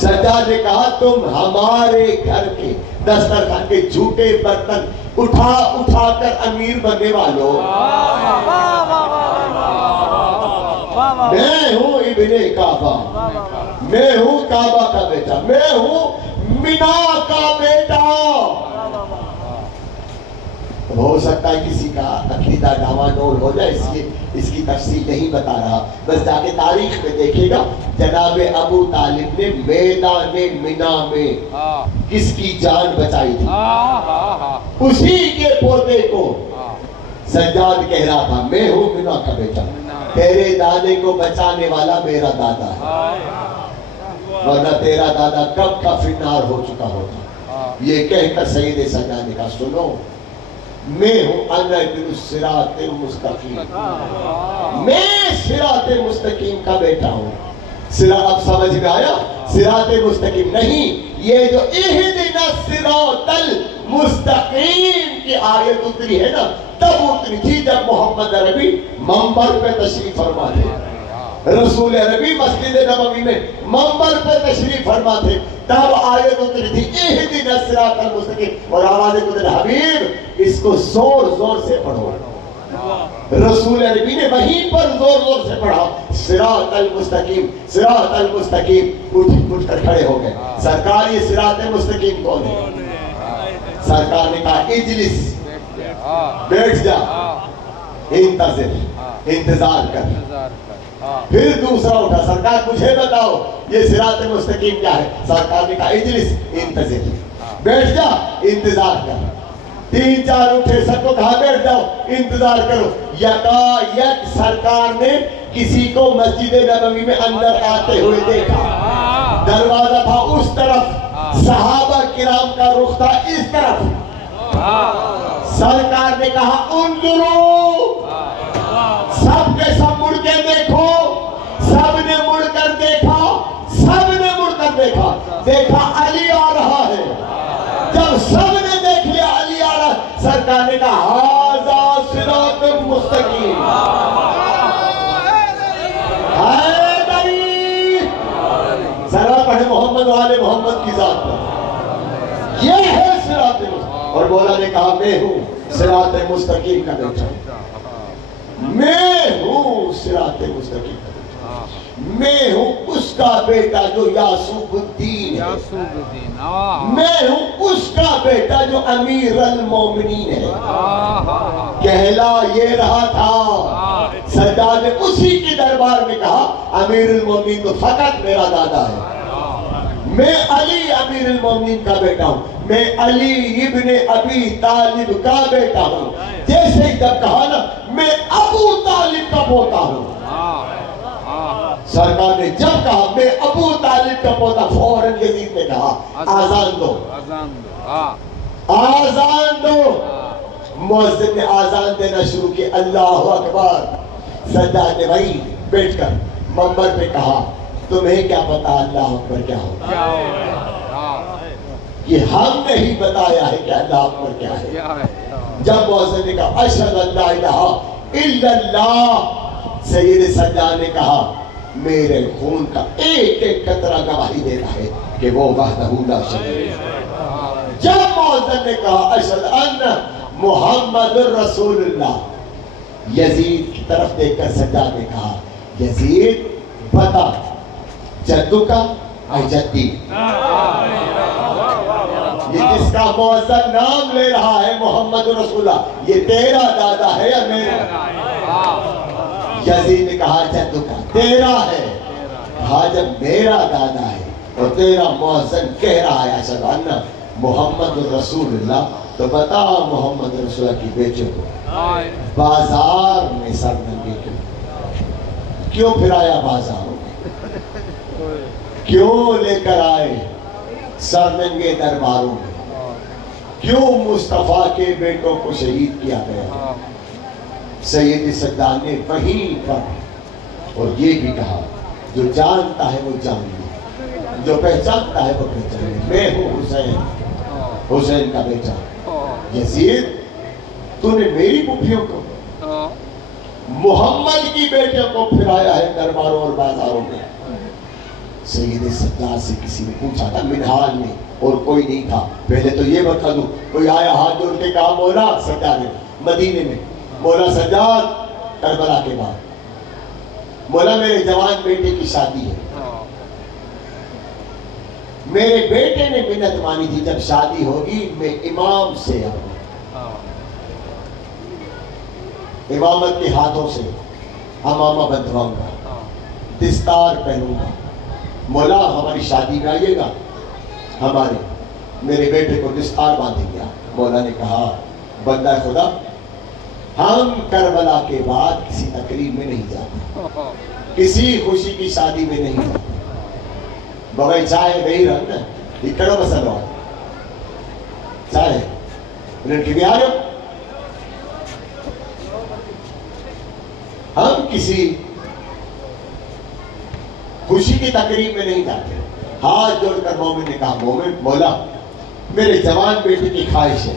سجاد نے کہا تم ہمارے گھر کے دسترخوان کے جھوٹے برتن اٹھا اٹھا کر امیر بننے والوں، میں ہوں ابن کعبہ، میں ہوں کعبہ کا بیٹا، میں ہوں مینا کا بیٹا۔ ہو سکتا ہے کسی کا عقیدہ ڈاواڈول ہو جائے، اس لیے اس کی تفصیل نہیں بتا رہا، بس جا کے تاریخ میں دیکھے گا جناب ابو طالب نے میدان مینا میں کس کی جان بچائی تھی، اسی کے پوتے کو سجاد کہہ رہا تھا میں ہوں مینا کا بیٹا، تیرے دادے کو بچانے والا میرا دادا ہے، ورنہ تیرا دادا کب کا فنار ہو چکا ہوتا۔ یہ کہہ کر سید سجاد نے کہا سنو میں ہوں انا ابن الصراط المستقیم، میں صراط مستقیم کا بیٹا ہوں۔ اب سمجھ میں آیا؟ صراط مستقیم نہیں، یہ جو اہدنا الصراط المستقیم کی آیت اتری ہے نا، تب اتری تھی جب محمد عربی منبر پہ تشریف فرما تھے، رسول عربی مسجد نبوی میں منبر پہ تشریف فرما تھے، تب آیت اتری تھی اہدنا الصراط المستقیم، اور آواز قدر حبیب اس کو زور زور سے پڑھو۔ رسول عربی نے وہیں پر زور زور سے پڑھا صراط المستقیم، صراط المستقیم، اٹھ کر کھڑے ہو گئے۔ سرکار یہ صراط مستقیم کون ہے؟ سرکار نے کہا اجلس، بیٹھ جا، انتظار کر۔ پھر دوسرا اٹھا، سرکار مجھے بتاؤ یہ صراط مستقیم کیا ہے؟ سرکار نے کہا اجلس، انتظر، بیٹھ جا، انتظار کر۔ تین چار اٹھے، سب کو کہا بیٹھ جاؤ، انتظار کرو۔ یکا یک سرکار نے کسی کو مسجد نبوی میں اندر آتے ہوئے دیکھا، دروازہ تھا اس طرف، صحابہ کرام کا رخ تھا اس طرف۔ سرکار نے کہا انظرو، سب کے سب مڑ کے دیکھو۔ سب نے مڑ کر دیکھا، سب نے مڑ کر دیکھا، دیکھا علی آ رہا ہے۔ جب سب نے دیکھ لیا علی آ رہا ہے، سرکار نے کہا ھذا صراط مستقیم، حیدری، ذرا پڑھے محمد و آل محمد کی ذات پر۔ یہ ہے صراط مستقیم. اور مولا نے کہا میں ہوں صراط مستقیم کا بیٹا, میں ہوں صراط مستقیم کا بیٹا, میں ہوں اس کا بیٹا جو یعصوب الدین ہے, میں ہوں اس کا بیٹا جو امیر المومنین ہے. کہلا یہ رہا تھا. سجاد نے اسی کے دربار میں کہا امیر المومنین تو فقط میرا دادا ہے, میں علی امیر المومنین کا بیٹا ہوں, میں علی ابن ابی طالب کا بیٹا ہوں. جیسے جب کہا نا میں ابو طالب کا پوتا ہوں, سرکار نے جب کہا میں ابو طالب کا پوتا, فوراً یزید نے کہا آزان دو, آزان دو. مؤذن نے آزان دینا شروع کی, اللہ اکبر. سجاد نے بھائی بیٹھ کر منبر پہ کہا تمہیں کیا پتا اللہ اکبر کیا ہوگا, یہ ہم نے ہی بتایا ہے کہ اللہ اکبر کیا ہے. جب مؤذن نے کہا اشہد ان لا الہ الا اللہ, سید سجاد نے کہا میرے خون کا ایک ایک قطرہ گواہی دیتا ہے کہ وہ وحدہ لا شریک. جب مؤذن نے کہا اشہد ان محمد الرسول اللہ, یزید کی طرف دیکھ کر سجاد نے کہا یزید بتا جدو کا اے جدی, یہ جس کا مؤذن نام لے رہا ہے محمد رسول اللہ, یہ تیرا دادا ہے یا میرا؟ یزید نے کہا جدو کا, تیرا ہے. کہا جب میرا دادا ہے اور تیرا مؤذن کہہ رہا ہے اشہد ان محمد رسول اللہ, تو بتا محمد رسول اللہ کی بیچے کو بازار میں سر ننگے کیوں پھرایا بازاروں میں, کیوں لے کر آئے سر ننگے درباروں میں, کیوں مصطفیٰ کے بیٹوں کو شہید کیا گیا؟ سید سجاد نے وہیں پر اور یہ بھی کہا جو جانتا ہے وہ جان لے, جو پہچانتا ہے وہ پہچان لے. میں ہوں حسین, حسین کا بیٹا. یزید تو نے میری پھوپھیوں کو, محمد کی بیٹیوں کو پھرایا ہے درباروں اور بازاروں میں. سید سجاد سے کسی نے پوچھا تھا منہال میں, اور کوئی نہیں تھا. پہلے تو یہ بتا دوں, کوئی آیا ہاتھ جوڑ کے کہا مولا سجاد نے مدینے میں, مولا سجاد کربلا کے بعد مولا میرے جوان بیٹے کی شادی ہے, میرے بیٹے نے منت مانی تھی جب شادی ہوگی میں امام سے آؤں, امامت کے ہاتھوں سے امامہ بندھواؤں گا, دستار پہنوں گا. مولا ہماری شادی میں آئیے گا, ہمارے میرے بیٹے کو دستار باندھیں گے. مولا نے کہا بندہ خدا ہم کربلا کے بعد کسی تقریب میں نہیں جاتے, کسی خوشی کی شادی میں نہیں جاتے. بغیر چائے وہی رہا نا, یہ کرو مسئلہ چائے لڑکی بھی آ رہے, ہم کسی خوشی کی تقریب میں نہیں جاتے. ہاتھ جوڑ کر مومن نے کہا مومن مولا میرے جوان بیٹے کی خواہش ہے.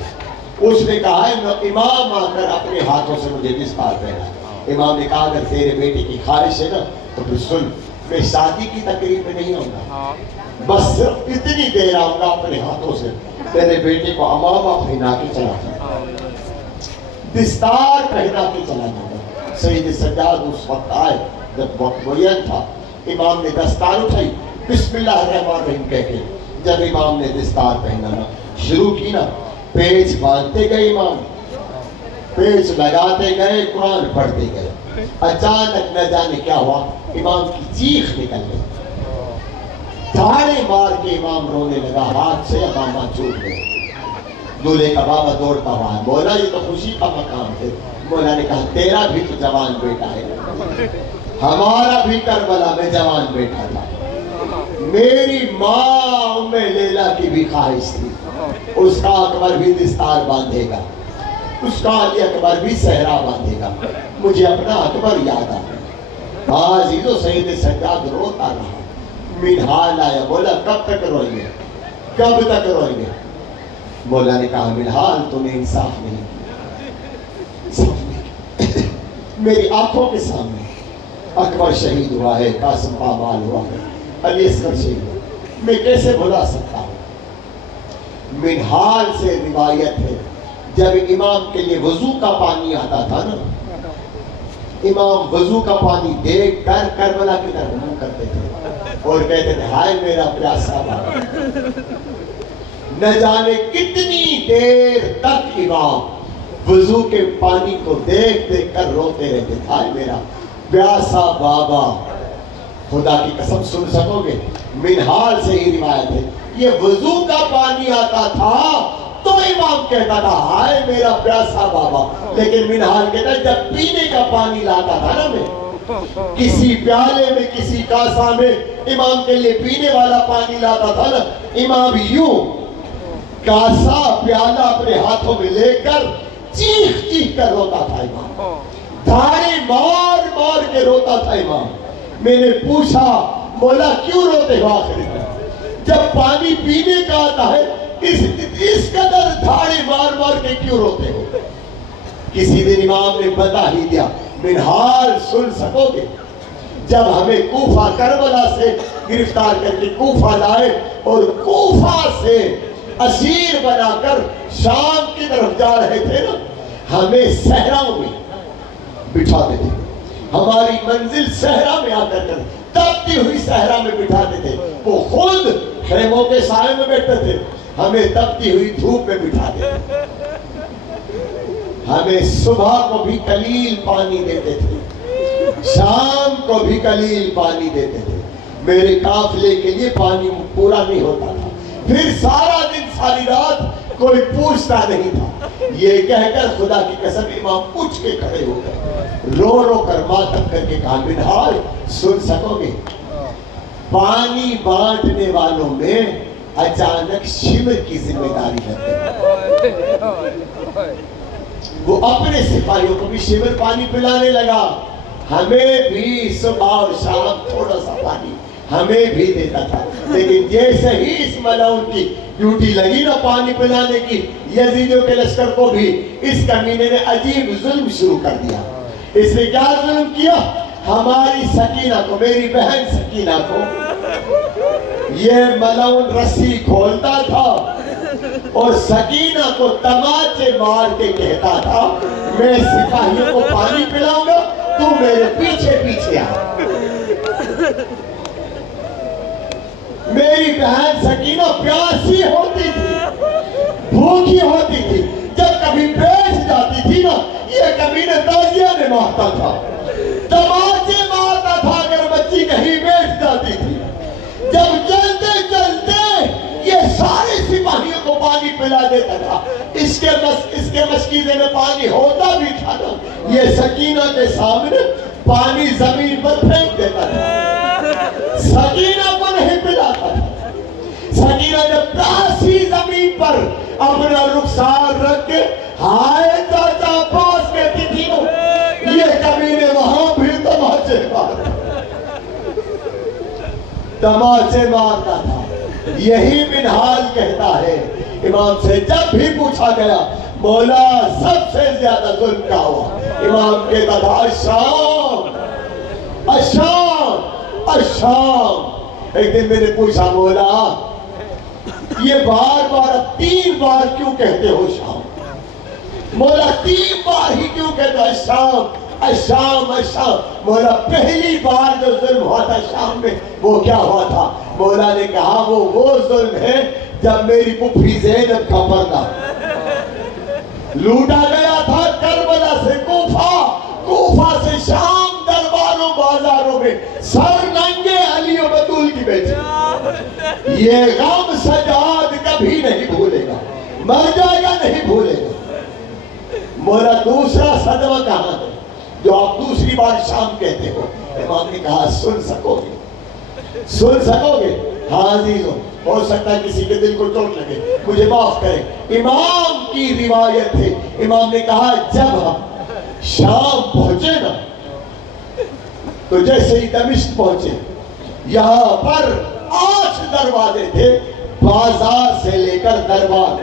اس نے کہا ہے امام آ کر اپنے ہاتھوں سے مجھے دستار پہنا. امام نے کہا اگر تیرے بیٹے کی خواہش ہے نا تو پھر سن, میں شادی کی تقریب میں نہیں آؤں گا, بس صرف اتنی دیر آؤں گا اپنے ہاتھوں سے تیرے بیٹے کو امامہ پہنا کے چلا جاؤں گا, دستار پہنا کے چلا جاؤں گا. سید سجاد اس وقت آئے جب وقت معین تھا. امام نے دستار اٹھائی, بسم اللہ الرحمن الرحیم کہہ کے جب امام نے دستار پہنانا شروع کی نا, پیچ باندھتے گئے امام, پیچ لگاتے گئے, قرآن پڑھتے گئے. اچانک نہ جانے کیا ہوا, امام کی چیخ نکل گئی, دھاڑے مار کے امام رونے لگا, ہاتھ سے امامہ چھوٹ گئے. دولہے کا بابا دوڑتا ہوا ہے, مولا یہ تو خوشی کا مقام ہے. مولا نے کہا تیرا بھی تو جوان بیٹا ہے, ہمارا بھی کربلا میں جوان بیٹا تھا. میری ماں ام لیلا کی بھی خواہش تھی, اس کا اکبر بھی دستار باندھے گا, اس کا علی اکبر بھی صحرا باندھے گا. مجھے اپنا اکبر یاد آ گیا. عزیز و سید سجاد روتا رہا. منہال آیا, بولا کب تک روئیں گے, کب تک روئیں گے؟ مولا نے کہا منہال تم نے انصاف نہیں کیا. میری آنکھوں کے سامنے اکبر شہید ہوا ہے, قاسم پامال ہوا ہے, علی اصغر شہید ہوا, میں کیسے بھلا سکتا ہوں؟ منہال سے روایت ہے جب امام کے لیے وضو کا پانی آتا تھا نا، امام وضو کا پانی دیکھ کر کربلا کی طرف منہ کرتے تھے اور کہتے تھے ہائے میرا پیاسا بابا۔ نہ جانے کتنی دیر تک امام وضو کے پانی کو دیکھ دیکھ کر روتے رہتے تھے، ہائے میرا پیاسا بابا۔ خدا کی قسم سن سکو گے، منہال سے ہی روایت ہے، یہ وضو کا پانی آتا تھا تو امام کہتا تھا ہائے میرا پیاسا بابا، لیکن منہال کہتا ہے جب پینے کا پانی لاتا تھا نا میں، کسی پیالے میں کسی کاسا میں امام کے لیے پینے والا پانی لاتا تھا نا، امام یوں کاسا پیالہ اپنے ہاتھوں میں لے کر چیخ چیخ کر روتا تھا امام، دھاڑے مار مار کے روتا تھا امام۔ میں نے پوچھا مولا کیوں روتے ہو آخر میں؟ جب پانی پینے کا آتا ہے اس قدر دھاڑے مار مار کے کیوں روتے ہو؟ کسی دن امام نے بتا ہی دیا، منہال سن سکو گے، جب ہمیں کوفہ کربلا سے گرفتار کر کے کوفہ لائے اور کوفہ سے اسیر بنا کر شام کی طرف جا رہے تھے نا، ہمیں صحراؤں میں بٹھاتے تھے، ہماری منزل صحرا میں آ کر تپتی ہوئی صحرا میں بٹھاتے تھے، وہ خود خیموں کے سائے میں بیٹھتے تھے، ہمیں تپتی ہوئی دھوپ میں بٹھاتے تھے، ہمیں صبح کو بھی قلیل پانی دیتے تھے، شام کو بھی قلیل پانی دیتے تھے، میرے قافلے کے لیے پانی پورا نہیں ہوتا تھا، پھر سارا دن ساری رات کوئی پوچھتا نہیں تھا۔ یہ کہہ کر خدا کی قسم امام اٹھ کے کھڑے ہو گئے، رو رو کر ماتم کر کے کہا منہال سن سکو گے، پانی بانٹنے والوں میں اچانک شمر کی ذمہ داری ہے، وہ اپنے سپاہیوں کو بھی شمر پانی پلانے لگا، ہمیں بھی صبح اور شام تھوڑا سا پانی ہمیں بھی دیتا تھا، لیکن جیسے ہی اس ملعون کی ڈیوٹی لگی نا پانی پلانے کی، یزیدیوں کے لشکر کو بھی اس کمینے نے عجیب ظلم شروع کر دیا۔ اس نے کیا ظلم کیا؟ ہماری سکینہ کو، میری بہن سکینہ کو یہ ملعون رسی کھولتا تھا اور سکینہ کو تماچے مار کے کہتا تھا میں سپاہیوں کو پانی پلاؤں گا، تو میرے پیچھے پیچھے آ۔ میری بہن سکینہ پیاسی ہوتی تھی، بھوکی ہوتی تھی، جب کبھی بیٹھ جاتی تھی نا، یہ کمینے تازیہ نے مارتا تھا، تماچے مارتا تھا اگر بچی کہیں بیٹھ جاتی تھی۔ جب چلتے چلتے یہ سارے سپاہیوں کو پانی پلا دیتا تھا، اس کے مشکیزے میں پانی ہوتا بھی تھا نا، یہ سکینہ کے سامنے پانی زمین پر پھینک دیتا تھا، سکینہ کو نہیں پلاتا تھا۔ سکینہ جب پیاسی زمین پر اپنا رخسار رکھ کے ہائے چاچا پاس کہتی تھی نا، یہ کمینے وہاں بھی تماچے مارتا تھا۔ یہی منہال کہتا ہے امام سے جب بھی پوچھا گیا مولا سب سے زیادہ ظلم کیا ہوا، امام کہتا تھا الشام الشام الشام۔ ایک دن میں نے پوچھا مولا یہ بار بار اب 3 بار کیوں کہتے ہو شام؟ مولا 3 بار ہی کیوں کہتے ہو الشام الشام الشام؟ مولا پہلی بار جو ظلم ہوا تھا شام میں وہ کیا ہوا تھا؟ مولا نے کہا وہ ظلم ہے جب میری پھوپھی زینب کا پردہ لوٹا گیا تھا کربلا سے کوفہ، کوفہ سے شام، درباروں بازاروں میں سر ننگے علی و بطول کی بیٹی۔ یہ غم سجاد کبھی نہیں بھولے گا، مر جائے گا نہیں بھولے گا۔ مولا دوسرا صدمہ کہاں ہے جو آپ دوسری بار شام کہتے ہو؟ امام نے کہا سن سکو گے، سن سکو گے؟ ہاں عزیزوں، ہو سکتا ہے کسی کے دل کو چوٹ لگے، مجھے معاف کریں۔ امام کی روایت ہے، امام نے کہا جب ہم شام پہنچے نا تو جیسے ہی دمشق پہنچے، یہاں پر 8 دروازے تھے بازار سے لے کر دربار۔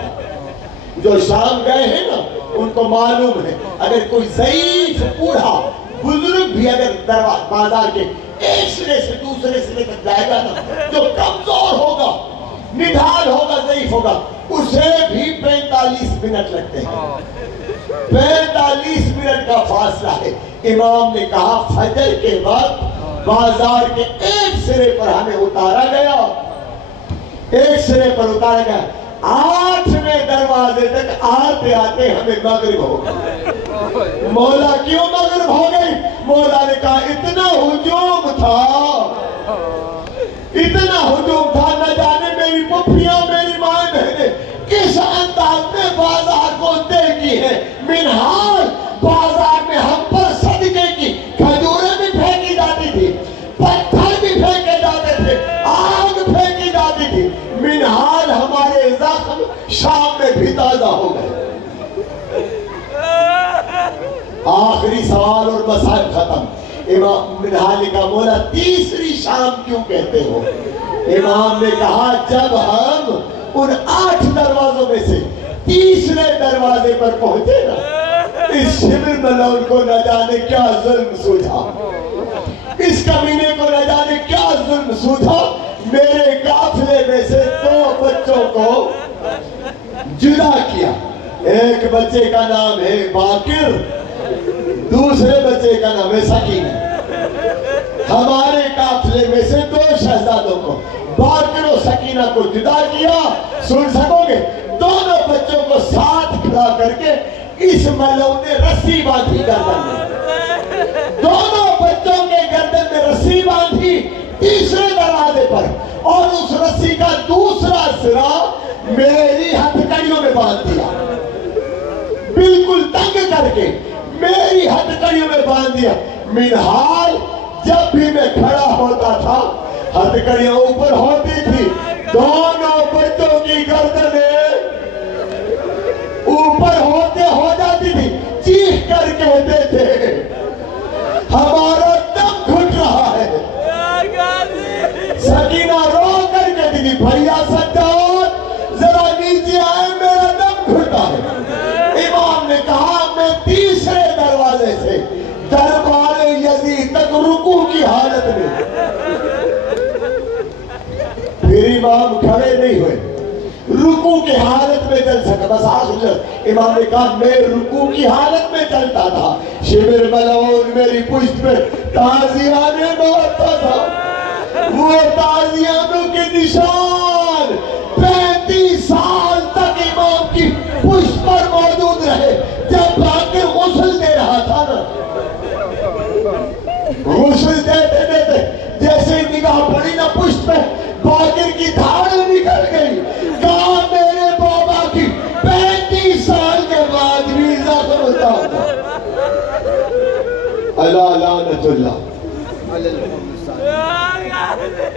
جو شام گئے ہیں نا ان کو معلوم ہے اگر کوئی ضعیف بوڑھا بزرگ بھی اگر بازار کے ایک سرے سے دوسرے سرے تک جائے گا نا، جو کمزور ہوگا، نڈھال ہوگا، ضعیف ہوگا، اسے بھی 45 منٹ لگتے ہیں. 45 منٹ کا فاصلہ ہے. امام نے کہا فجر کے وقت بازار کے ایک سرے پر ہمیں اتارا گیا, ایک سرے پر اتارا گیا. 8ویں دروازے تک آتے آتے ہمیں مغرب ہو گئی. مولا کیوں مغرب ہو گئی؟ مولا نے کہا اتنا ہجوم تھا, اتنا ہجوم تھا, نہ جانے میری پھپھیاں میری ماں بہنیں کس انداز میں بازار کو دیکھی ہے. منہال بازار میں ہم پر صدقے کی کھجوریں بھی پھینکی جاتی تھی, پتھر بھی پھینکے جاتے تھے, آگ پھینکی جاتی تھی. منہال ہمارے زخم شام میں بھی تازہ ہو گئے. آخری سوال اور مسائل ختم. امام منہال کا مولا تیسری شام کیوں کہتے ہو؟ امام نے کہا جب ہم ان 8 دروازوں میں سے تیسرے دروازے پر پہنچے نا, اس شبر ملعون کو نہ جانے کیا ظلم سوچا, اس کمینے کو نہ جانے کیا ظلم سوچا. میرے قافلے میں سے 2 بچوں کو جدا کیا. ایک بچے کا نام ہے باقر, دوسرے بچے کا نام ہے سکینہ. ہمارے قافلے میں سے 2 شہزادوں کو, باقر و سکینہ کو جدا کیا. سن سکو گے؟ دونوں بچوں کو ساتھ کھڑا کر کے اس ملعون نے رسی باندھی گردن میں, دونوں بچوں کے گردن میں رسی باندھی تیسرے دروازے پر, اور اس رسی کا دوسرا سرا میری ہتھکڑیوں میں باندھ دیا, بالکل تنگ کر کے میری ہتھکڑیوں میں باندھ دیا. منہال جب بھی میں کھڑا ہوتا تھا ہتھکڑیاں اوپر ہوتی تھی, دونوں بچوں کی گردنیں اوپر ہوتے ہو جاتی تھی. چیخ کر کہتے تھے ہمارا دم گھٹ رہا ہے. سکینہ رو کر کہتی تھی بھیا سجاد ذرا نیچے آئے, میرا دم گھٹا ہے. امام نے کہا میں تیسرے دروازے سے دربار یزید تک رکوع کی حالت میں, پھر امام کھڑے نہیں ہوئے, رکوع کی حالت میں چل سکا. بس آخر امام نے کہا میں رکوع کی حالت میں چلتا تھا, شبر ملعون میری پشت پہ تازیانے مارتا تھا. وہ تازیانوں کے نشان 35 سال تک امام کی پشت پر موجود رہے. جب باقر غسل دے رہا تھا نا, غسل دیتے دیتے جیسے نگاہ پڑی نا پشت پہ, باقر کی دھاڑ نکل گئی. کہا میرے بابا کی 35 سال کے بعد بھی زخم ہوتا تھا. اللہ لعنت اللہ.